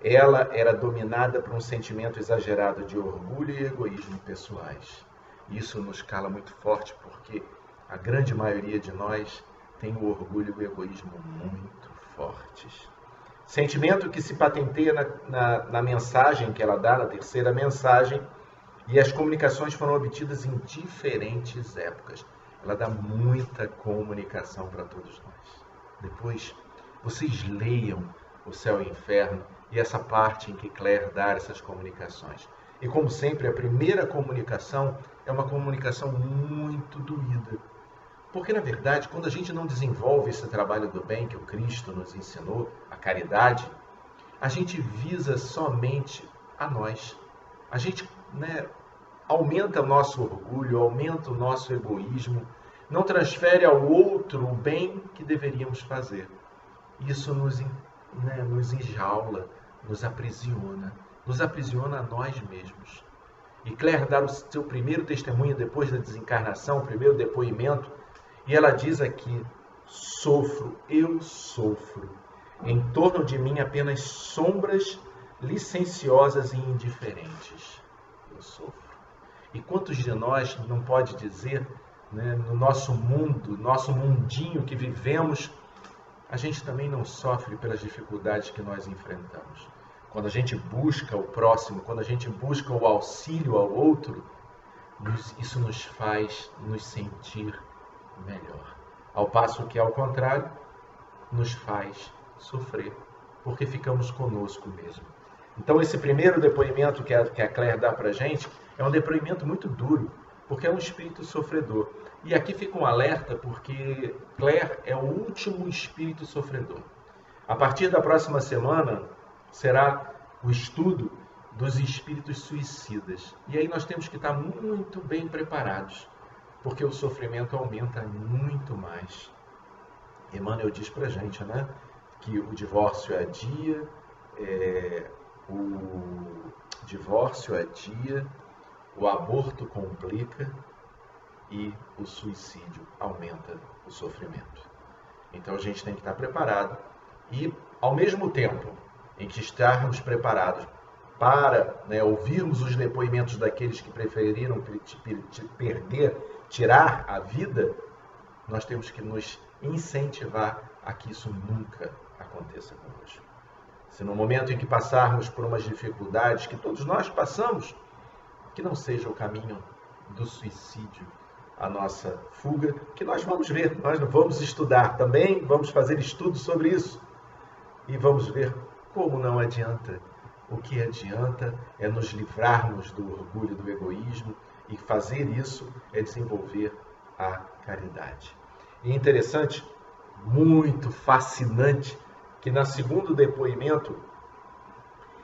Ela era dominada por um sentimento exagerado de orgulho e egoísmo pessoais. Isso nos cala muito forte, porque a grande maioria de nós tem o orgulho e o egoísmo muito fortes. Sentimento que se patenteia na mensagem que ela dá, na terceira mensagem, e as comunicações foram obtidas em diferentes épocas. Ela dá muita comunicação para todos nós. Depois, vocês leiam O Céu e o Inferno e essa parte em que Claire dá essas comunicações. E como sempre, a primeira comunicação é uma comunicação muito doída. Porque, na verdade, quando a gente não desenvolve esse trabalho do bem que o Cristo nos ensinou, a caridade, a gente visa somente a nós. A gente, né, aumenta o nosso orgulho, aumenta o nosso egoísmo, não transfere ao outro o bem que deveríamos fazer. Isso nos enjaula, nos aprisiona a nós mesmos. E Claire dá o seu primeiro testemunho depois da desencarnação, o primeiro depoimento, e ela diz aqui: eu sofro. Em torno de mim apenas sombras licenciosas e indiferentes. Eu sofro. E quantos de nós não pode dizer, né, no nosso mundo, nosso mundinho que vivemos, a gente também não sofre pelas dificuldades que nós enfrentamos. Quando a gente busca o próximo, quando a gente busca o auxílio ao outro, isso nos faz nos sentir melhor. Ao passo que, ao contrário, nos faz sofrer, porque ficamos conosco mesmo. Então, esse primeiro depoimento que a Claire dá para a gente é um depoimento muito duro, porque é um espírito sofredor. E aqui fica um alerta, porque Claire é o último espírito sofredor. A partir da próxima semana será o estudo dos espíritos suicidas. E aí nós temos que estar muito bem preparados, porque o sofrimento aumenta muito mais. Emmanuel diz pra gente, né, que o divórcio adia, o aborto complica e o suicídio aumenta o sofrimento. Então a gente tem que estar preparado e, ao mesmo tempo em que estarmos preparados para, né, ouvirmos os depoimentos daqueles que preferiram tirar a vida, nós temos que nos incentivar a que isso nunca aconteça conosco. Se no momento em que passarmos por umas dificuldades que todos nós passamos, que não seja o caminho do suicídio a nossa fuga, que nós vamos ver, nós vamos estudar também, vamos fazer estudos sobre isso e vamos ver como não adianta. O que adianta é nos livrarmos do orgulho, do egoísmo, e fazer isso é desenvolver a caridade. E é interessante, muito fascinante, que no segundo depoimento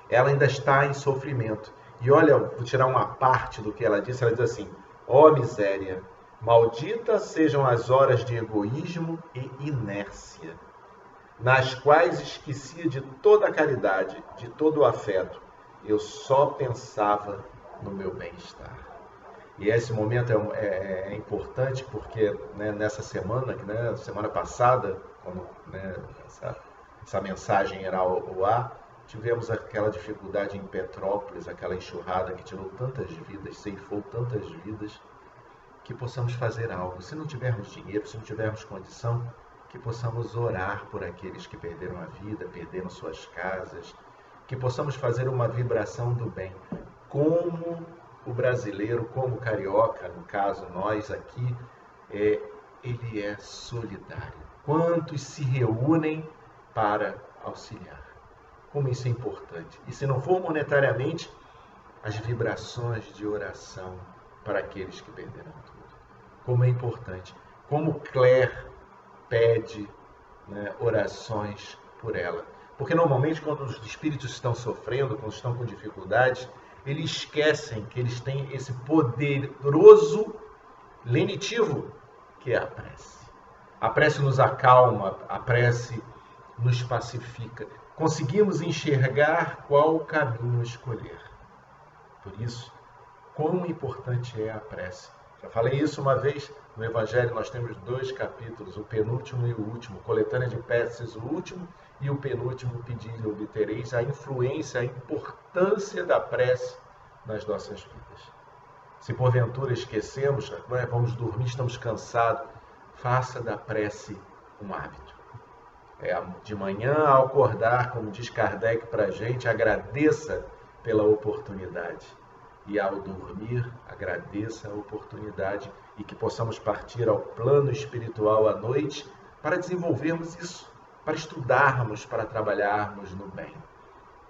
ela ainda está em sofrimento. E olha, vou tirar uma parte do que ela diz assim: ó miséria, malditas sejam as horas de egoísmo e inércia, nas quais esquecia de toda a caridade, de todo o afeto. Eu só pensava no meu bem-estar. E esse momento é importante porque, né, nessa semana, né, semana passada, quando, né, essa mensagem era ao ar, tivemos aquela dificuldade em Petrópolis, aquela enxurrada que tirou tantas vidas, ceifou tantas vidas, que possamos fazer algo. Se não tivermos dinheiro, se não tivermos condição, que possamos orar por aqueles que perderam a vida, perderam suas casas, que possamos fazer uma vibração do bem. Como o brasileiro, como o carioca, no caso nós aqui, ele é solidário. Quantos se reúnem para auxiliar? Como isso é importante. E se não for monetariamente, as vibrações de oração para aqueles que perderam tudo. Como é importante. Como Claire pede, né, orações por ela. Porque normalmente quando os espíritos estão sofrendo, quando estão com dificuldades, eles esquecem que eles têm esse poderoso lenitivo que é a prece. A prece nos acalma, a prece nos pacifica. Conseguimos enxergar qual caminho escolher. Por isso, quão importante é a prece. Já falei isso uma vez, no Evangelho nós temos 2 capítulos, o penúltimo e o último, coletânea de preces, o último e o penúltimo, pedi e obtereis, a influência, a importância da prece nas nossas vidas. Se porventura esquecemos, vamos dormir, estamos cansados, faça da prece um hábito. De manhã ao acordar, como diz Kardec para a gente, agradeça pela oportunidade. E ao dormir, agradeça a oportunidade e que possamos partir ao plano espiritual à noite para desenvolvermos isso, para estudarmos, para trabalharmos no bem.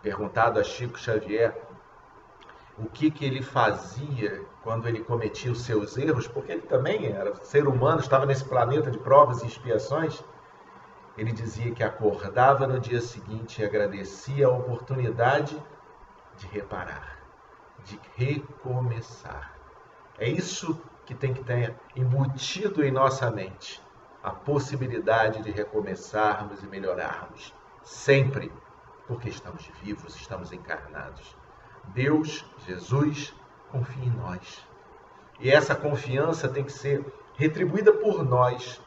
Perguntado a Chico Xavier o que ele fazia quando ele cometia os seus erros, porque ele também era ser humano, estava nesse planeta de provas e expiações, ele dizia que acordava no dia seguinte e agradecia a oportunidade de reparar, de recomeçar. É isso que tem que ter embutido em nossa mente, a possibilidade de recomeçarmos e melhorarmos, sempre, porque estamos vivos, estamos encarnados. Deus, Jesus, confia em nós. E essa confiança tem que ser retribuída por nós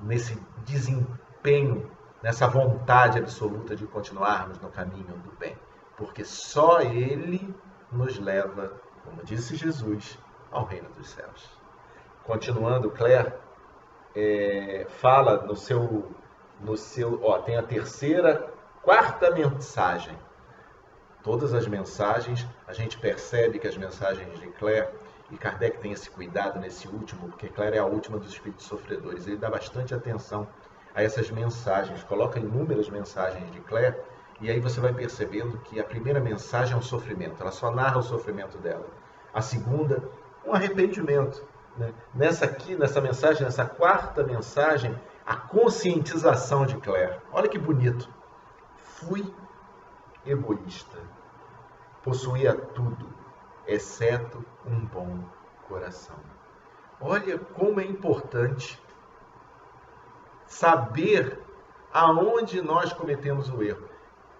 nesse desempenho, nessa vontade absoluta de continuarmos no caminho do bem. Porque só Ele nos leva, como disse Jesus, ao reino dos céus. Continuando, Claire fala no seu tem a terceira, quarta mensagem. Todas as mensagens, a gente percebe que as mensagens de Claire, e Kardec tem esse cuidado nesse último, porque Claire é a última dos espíritos sofredores, ele dá bastante atenção a essas mensagens, coloca inúmeras mensagens de Claire, e aí você vai percebendo que a primeira mensagem é o sofrimento, ela só narra o sofrimento dela. A segunda um arrependimento. Né? Nessa mensagem, nessa quarta mensagem, a conscientização de Claire. Olha que bonito. Fui egoísta. Possuía tudo, exceto um bom coração. Olha como é importante saber aonde nós cometemos o erro.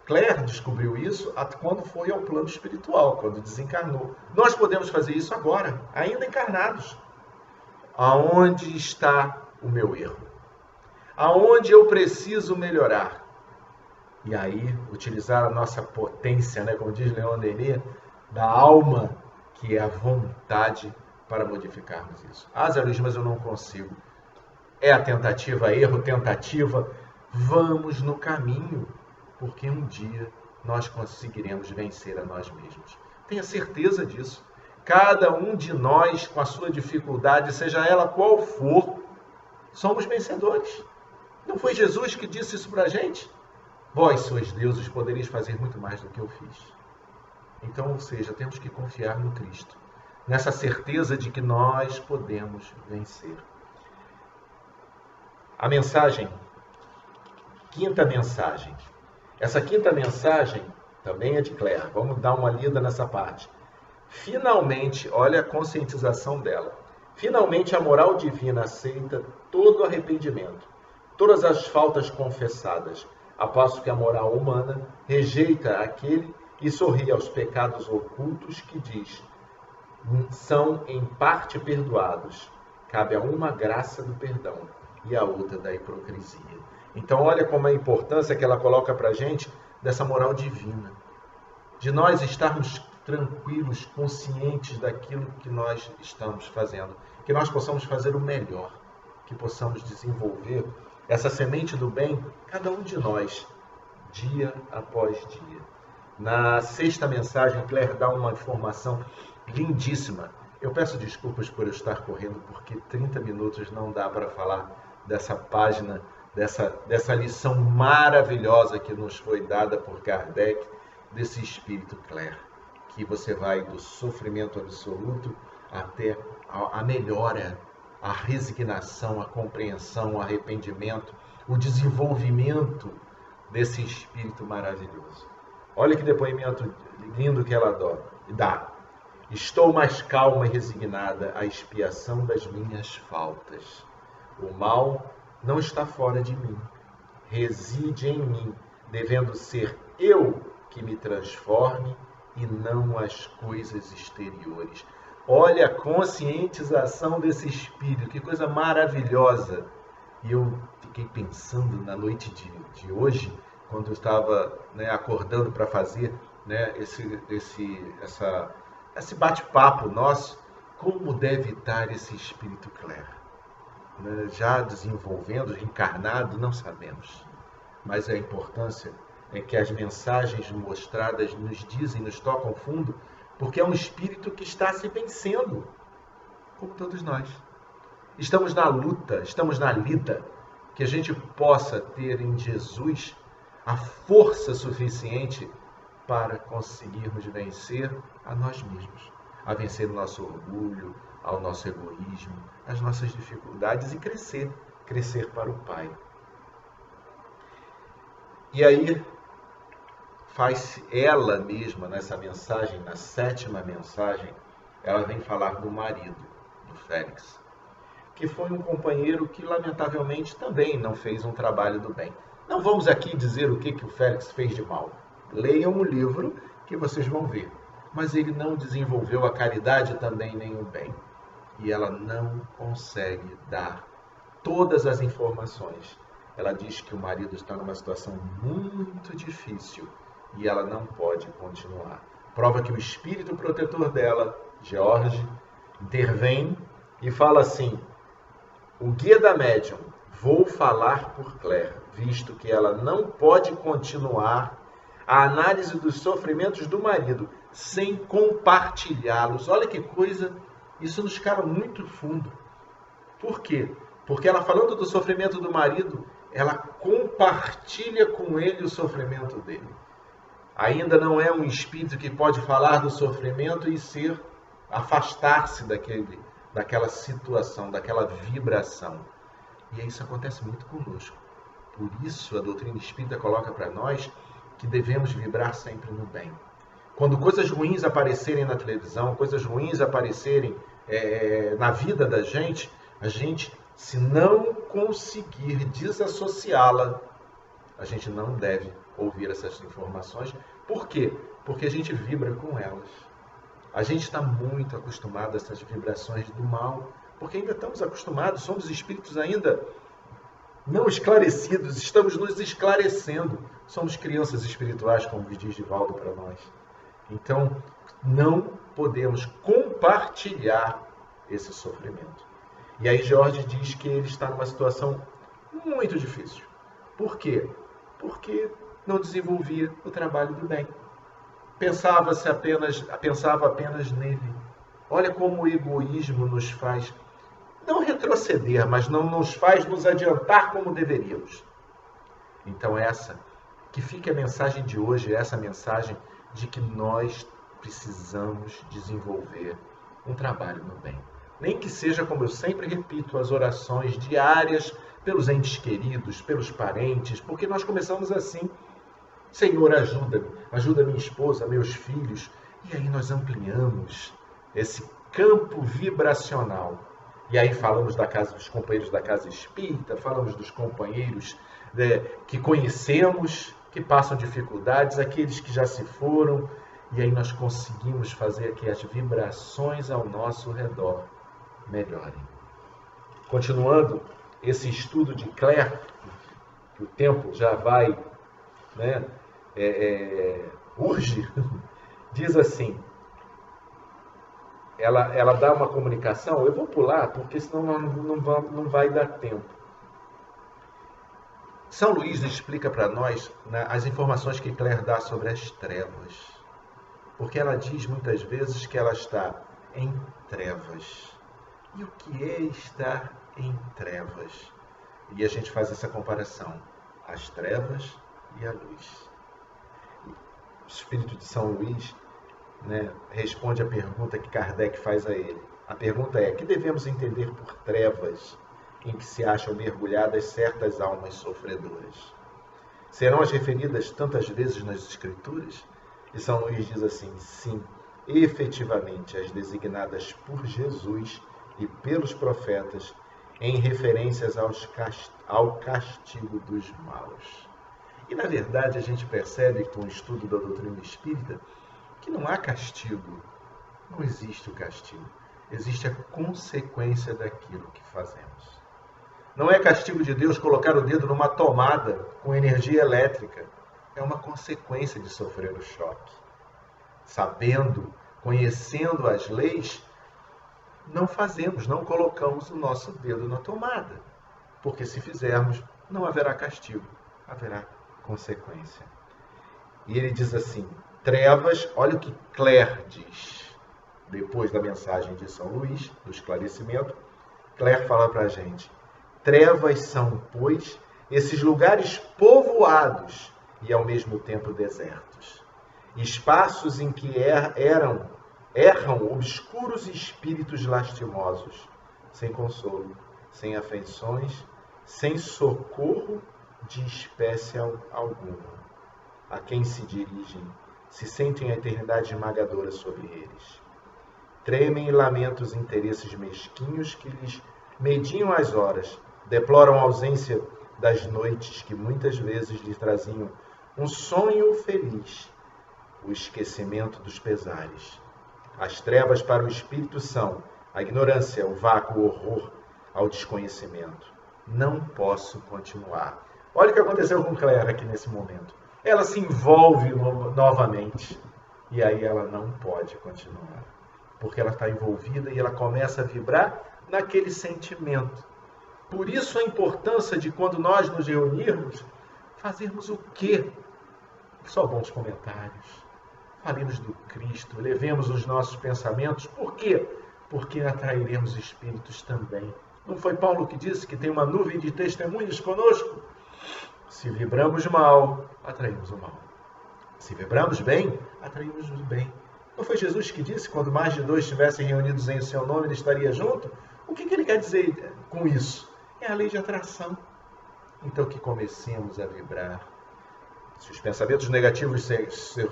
Claire descobriu isso quando foi ao plano espiritual, quando desencarnou. Nós podemos fazer isso agora, ainda encarnados. Aonde está o meu erro? Aonde eu preciso melhorar? E aí, utilizar a nossa potência, né, como diz Leon Denis, da alma, que é a vontade para modificarmos isso. Ah, Zé Luiz, mas eu não consigo. É a tentativa, erro, tentativa. Vamos no caminho, porque um dia nós conseguiremos vencer a nós mesmos. Tenha certeza disso. Cada um de nós, com a sua dificuldade, seja ela qual for, somos vencedores. Não foi Jesus que disse isso para a gente? Vós sois deuses, podereis fazer muito mais do que eu fiz. Então, ou seja, temos que confiar no Cristo, nessa certeza de que nós podemos vencer. A mensagem, quinta mensagem. Essa quinta mensagem também é de Claire. Vamos dar uma lida nessa parte. Finalmente, olha a conscientização dela. Finalmente, a moral divina aceita todo arrependimento, todas as faltas confessadas, a passo que a moral humana rejeita aquele e sorri aos pecados ocultos que diz, são em parte perdoados. Cabe a uma graça do perdão e a outra da hipocrisia. Então, olha como é a importância que ela coloca para a gente dessa moral divina, de nós estarmos tranquilos, conscientes daquilo que nós estamos fazendo, que nós possamos fazer o melhor, que possamos desenvolver essa semente do bem, cada um de nós, dia após dia. Na sexta mensagem, Claire dá uma informação lindíssima. Eu peço desculpas por eu estar correndo, porque 30 minutos não dá para falar dessa página, dessa lição maravilhosa que nos foi dada por Kardec, desse espírito Claire, que você vai do sofrimento absoluto até a melhora, a resignação, a compreensão, o arrependimento, o desenvolvimento desse espírito maravilhoso. Olha que depoimento lindo que ela dá. Estou mais calma e resignada à expiação das minhas faltas. O mal não está fora de mim, reside em mim, devendo ser eu que me transforme e não as coisas exteriores. Olha a conscientização desse espírito, que coisa maravilhosa. E eu fiquei pensando na noite de hoje, quando eu estava acordando para fazer esse bate-papo nosso, como deve estar esse espírito Claire. Já desenvolvendo, encarnado, não sabemos. Mas a importância é que as mensagens mostradas nos dizem, nos tocam fundo, porque é um espírito que está se vencendo, como todos nós. Estamos na luta, estamos na lida, que a gente possa ter em Jesus a força suficiente para conseguirmos vencer a nós mesmos, a vencer o nosso orgulho, ao nosso egoísmo, as nossas dificuldades e crescer para o Pai. E aí, faz ela mesma, nessa mensagem, na sétima mensagem, ela vem falar do marido, do Félix, que foi um companheiro que, lamentavelmente, também não fez um trabalho do bem. Não vamos aqui dizer o que o Félix fez de mal. Leiam o livro que vocês vão ver. Mas ele não desenvolveu a caridade também, nem o bem. E ela não consegue dar todas as informações. Ela diz que o marido está numa situação muito difícil e ela não pode continuar. Prova que o espírito protetor dela, George, intervém e fala assim, o guia da médium, vou falar por Claire, visto que ela não pode continuar a análise dos sofrimentos do marido sem compartilhá-los. Olha que coisa, isso nos cala muito fundo. Por quê? Porque ela, falando do sofrimento do marido, ela compartilha com ele o sofrimento dele. Ainda não é um espírito que pode falar do sofrimento e ser afastar-se daquela situação, daquela vibração. E isso acontece muito conosco. Por isso a doutrina espírita coloca para nós que devemos vibrar sempre no bem. Quando coisas ruins aparecerem na televisão, coisas ruins aparecerem na vida da gente, a gente, se não conseguir desassociá-la, a gente não deve ouvir essas informações. Por quê? Porque a gente vibra com elas. A gente está muito acostumado a essas vibrações do mal, porque ainda estamos acostumados, somos espíritos ainda não esclarecidos, estamos nos esclarecendo. Somos crianças espirituais, como diz Divaldo para nós. Então, não podemos compartilhar esse sofrimento. E aí Jorge diz que ele está numa situação muito difícil. Por quê? Porque não desenvolvia o trabalho do bem. Pensava apenas nele. Olha como o egoísmo nos faz não retroceder, mas não nos faz nos adiantar como deveríamos. Então essa que fica a mensagem de hoje, essa mensagem de que nós precisamos desenvolver um trabalho no bem. Nem que seja, como eu sempre repito, as orações diárias pelos entes queridos, pelos parentes, porque nós começamos assim: Senhor, ajuda-me, ajuda minha esposa, meus filhos. E aí nós ampliamos esse campo vibracional. E aí falamos dos companheiros da casa espírita, falamos dos companheiros que conhecemos, que passam dificuldades, aqueles que já se foram. E aí nós conseguimos fazer que as vibrações ao nosso redor melhorem. Continuando esse estudo de Claire, que o tempo já vai, urge, diz assim, ela dá uma comunicação, eu vou pular porque senão não vai dar tempo. São Luís explica para nós as informações que Claire dá sobre as trevas, porque ela diz muitas vezes que ela está em trevas. E o que é estar em trevas? E a gente faz essa comparação, as trevas e a luz. O Espírito de São Luís responde a pergunta que Kardec faz a ele. A pergunta é: que devemos entender por trevas em que se acham mergulhadas certas almas sofredoras? Serão as referidas tantas vezes nas Escrituras? E São Luís diz assim: sim, efetivamente as designadas por Jesus e pelos profetas em referências ao castigo dos maus. E, na verdade, a gente percebe com o estudo da doutrina espírita que não há castigo, não existe o castigo. Existe a consequência daquilo que fazemos. Não é castigo de Deus colocar o dedo numa tomada com energia elétrica. É uma consequência de sofrer o choque. Sabendo, conhecendo as leis, não fazemos, não colocamos o nosso dedo na tomada. Porque se fizermos, não haverá castigo, haverá consequência. E ele diz assim, trevas, olha o que Claire diz. Depois da mensagem de São Luís, do esclarecimento, Claire fala para a gente, trevas são, pois, esses lugares povoados e ao mesmo tempo desertos. Espaços em que erram obscuros espíritos lastimosos, sem consolo, sem afeições, sem socorro de espécie alguma. A quem se dirigem, se sentem a eternidade esmagadora sobre eles. Tremem e lamentam os interesses mesquinhos que lhes mediam as horas, deploram a ausência das noites que muitas vezes lhes traziam um sonho feliz, o esquecimento dos pesares. As trevas para o espírito são a ignorância, o vácuo, o horror ao desconhecimento. Não posso continuar. Olha o que aconteceu com Claire aqui nesse momento. Ela se envolve novamente e aí ela não pode continuar. Porque ela está envolvida e ela começa a vibrar naquele sentimento. Por isso a importância de quando nós nos reunirmos, fazermos o quê? Só bons comentários. Falemos do Cristo, levemos os nossos pensamentos. Por quê? Porque atrairemos espíritos também. Não foi Paulo que disse que tem uma nuvem de testemunhas conosco? Se vibramos mal, atraímos o mal. Se vibramos bem, atraímos o bem. Não foi Jesus que disse, quando mais de 2 estivessem reunidos em seu nome, ele estaria junto? O que ele quer dizer com isso? É a lei de atração. Então que comecemos a vibrar. Se os pensamentos negativos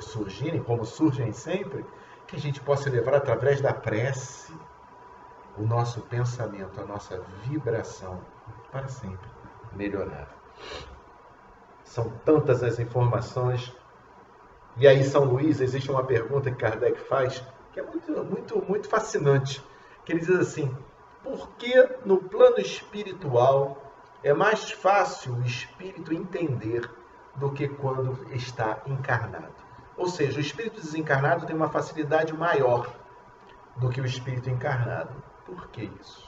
surgirem, como surgem sempre, que a gente possa levar através da prece o nosso pensamento, a nossa vibração, para sempre melhorar. São tantas as informações. E aí, São Luís, existe uma pergunta que Kardec faz, que é muito fascinante, que ele diz assim: por que no plano espiritual é mais fácil o espírito entender do que quando está encarnado? Ou seja, o espírito desencarnado tem uma facilidade maior do que o espírito encarnado. Por que isso?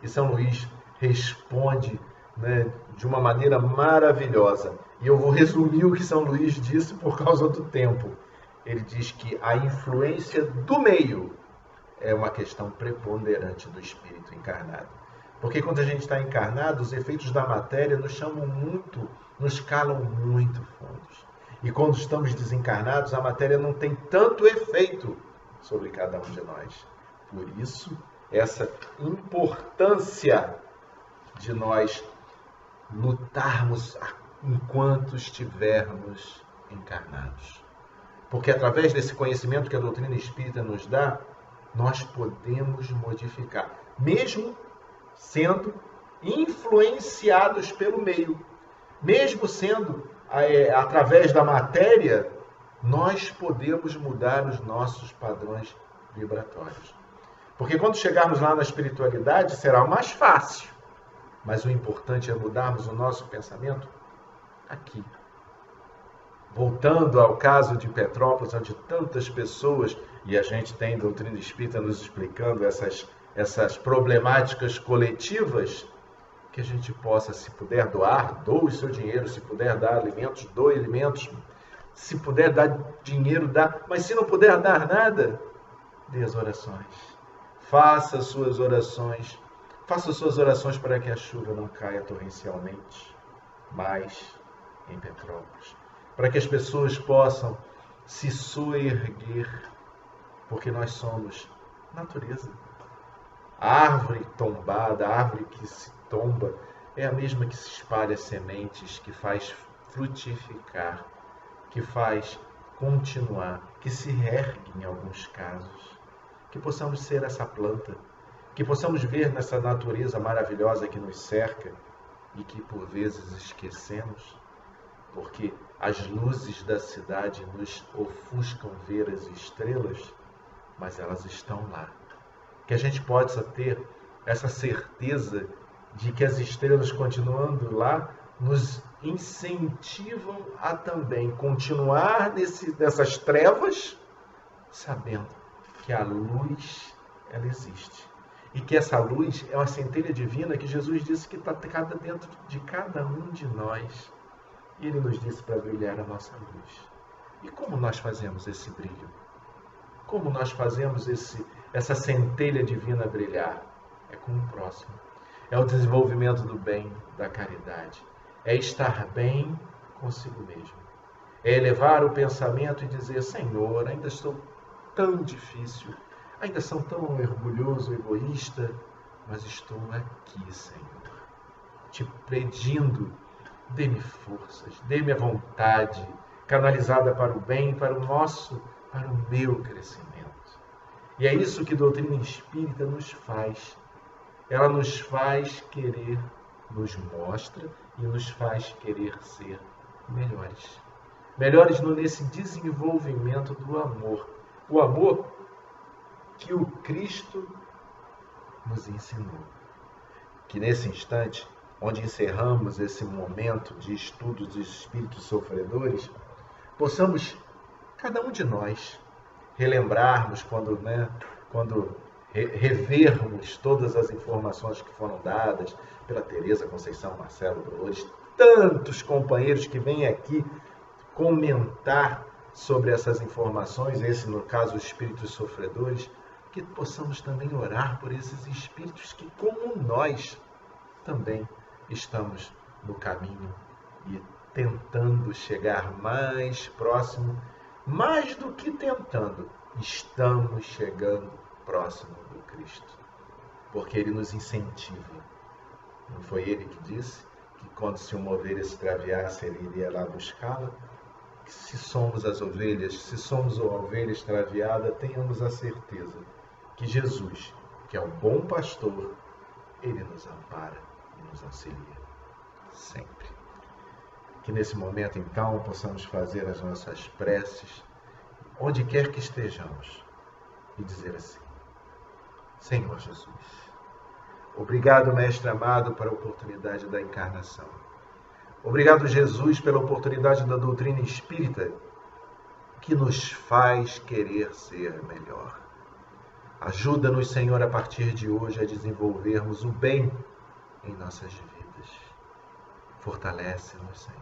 E São Luís responde, né, de uma maneira maravilhosa. E eu vou resumir o que São Luís disse por causa do tempo. Ele diz que a influência do meio é uma questão preponderante do espírito encarnado. Porque quando a gente está encarnado, os efeitos da matéria nos chamam muito, nos calam muito fundos. E quando estamos desencarnados, a matéria não tem tanto efeito sobre cada um de nós. Por isso, essa importância de nós lutarmos enquanto estivermos encarnados. Porque através desse conhecimento que a doutrina espírita nos dá, nós podemos modificar, mesmo sendo influenciados pelo meio, mesmo sendo através da matéria, nós podemos mudar os nossos padrões vibratórios. Porque quando chegarmos lá na espiritualidade, será o mais fácil. Mas o importante é mudarmos o nosso pensamento aqui. Voltando ao caso de Petrópolis, onde tantas pessoas, e a gente tem doutrina espírita nos explicando essas problemáticas coletivas, que a gente possa, se puder doar, doe o seu dinheiro, se puder dar alimentos, doe alimentos, se puder dar dinheiro, dá, mas se não puder dar nada, dê as orações. Faça suas orações para que a chuva não caia torrencialmente mais em Petrópolis. Para que as pessoas possam se soerguer, porque nós somos natureza. A árvore tombada, a árvore que se tomba, é a mesma que se espalha sementes, que faz frutificar, que faz continuar, que se ergue em alguns casos. Que possamos ser essa planta, que possamos ver nessa natureza maravilhosa que nos cerca e que por vezes esquecemos, porque as luzes da cidade nos ofuscam ver as estrelas, mas elas estão lá. Que a gente possa ter essa certeza de que as estrelas, continuando lá, nos incentivam a também continuar nessas trevas, sabendo que a luz, ela existe. E que essa luz é uma centelha divina que Jesus disse que está dentro de cada um de nós. E Ele nos disse para brilhar a nossa luz. E como nós fazemos esse brilho? Como nós fazemos essa centelha divina brilhar? É com o próximo. É o desenvolvimento do bem, da caridade. É estar bem consigo mesmo. É elevar o pensamento e dizer: Senhor, ainda estou tão difícil, ainda sou tão orgulhoso, egoísta, mas estou aqui, Senhor, te pedindo, dê-me forças, dê-me a vontade, canalizada para o bem, para o meu crescimento. E é isso que a doutrina espírita nos faz. Ela nos faz querer, nos mostra e nos faz querer ser melhores. Melhores nesse desenvolvimento do amor. O amor que o Cristo nos ensinou. Que nesse instante, onde encerramos esse momento de estudo dos espíritos sofredores, possamos, cada um de nós, relembrarmos quando revermos todas as informações que foram dadas pela Tereza Conceição, Marcelo Dolores, tantos companheiros que vêm aqui comentar sobre essas informações, esse no caso os espíritos sofredores, que possamos também orar por esses espíritos que, como nós, também estamos no caminho e tentando chegar mais próximo, mais do que tentando, estamos chegando próximo do Cristo, porque Ele nos incentiva. Não foi Ele que disse que quando se uma ovelha extraviasse, Ele iria lá buscá-la? Se somos as ovelhas, se somos a ovelha extraviada, tenhamos a certeza que Jesus, que é o bom pastor, Ele nos ampara e nos auxilia sempre. Que nesse momento, então, possamos fazer as nossas preces, onde quer que estejamos, e dizer assim: Senhor Jesus, obrigado, Mestre amado, pela oportunidade da encarnação. Obrigado, Jesus, pela oportunidade da doutrina espírita, que nos faz querer ser melhor. Ajuda-nos, Senhor, a partir de hoje a desenvolvermos o bem em nossas vidas. Fortalece-nos, Senhor.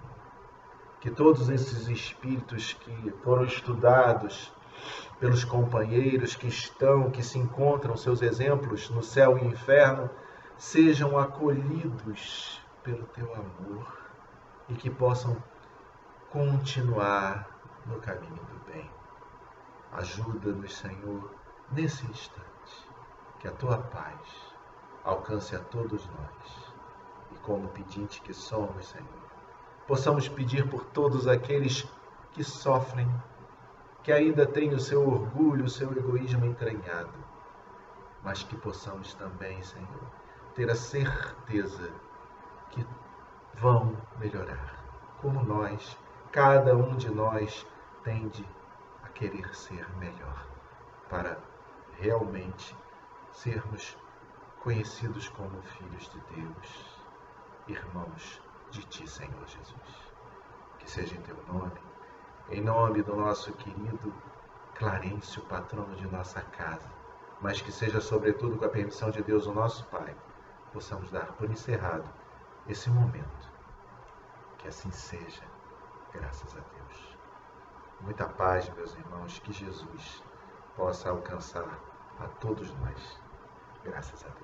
Que todos esses espíritos que foram estudados pelos companheiros que se encontram, seus exemplos no céu e inferno, sejam acolhidos pelo Teu amor e que possam continuar no caminho do bem. Ajuda-nos, Senhor, nesse instante, que a Tua paz alcance a todos nós. E como pedinte que somos, Senhor, possamos pedir por todos aqueles que sofrem, que ainda têm o seu orgulho, o seu egoísmo entranhado, mas que possamos também, Senhor, ter a certeza que vão melhorar, como nós, cada um de nós tende a querer ser melhor, para realmente sermos conhecidos como filhos de Deus, irmãos de Ti, Senhor Jesus. Que seja em Teu nome, em nome do nosso querido Clarencio, patrono de nossa casa, mas que seja sobretudo com a permissão de Deus, o nosso Pai, possamos dar por encerrado esse momento. Que assim seja, graças a Deus. Muita paz, meus irmãos, que Jesus possa alcançar a todos nós, graças a Deus.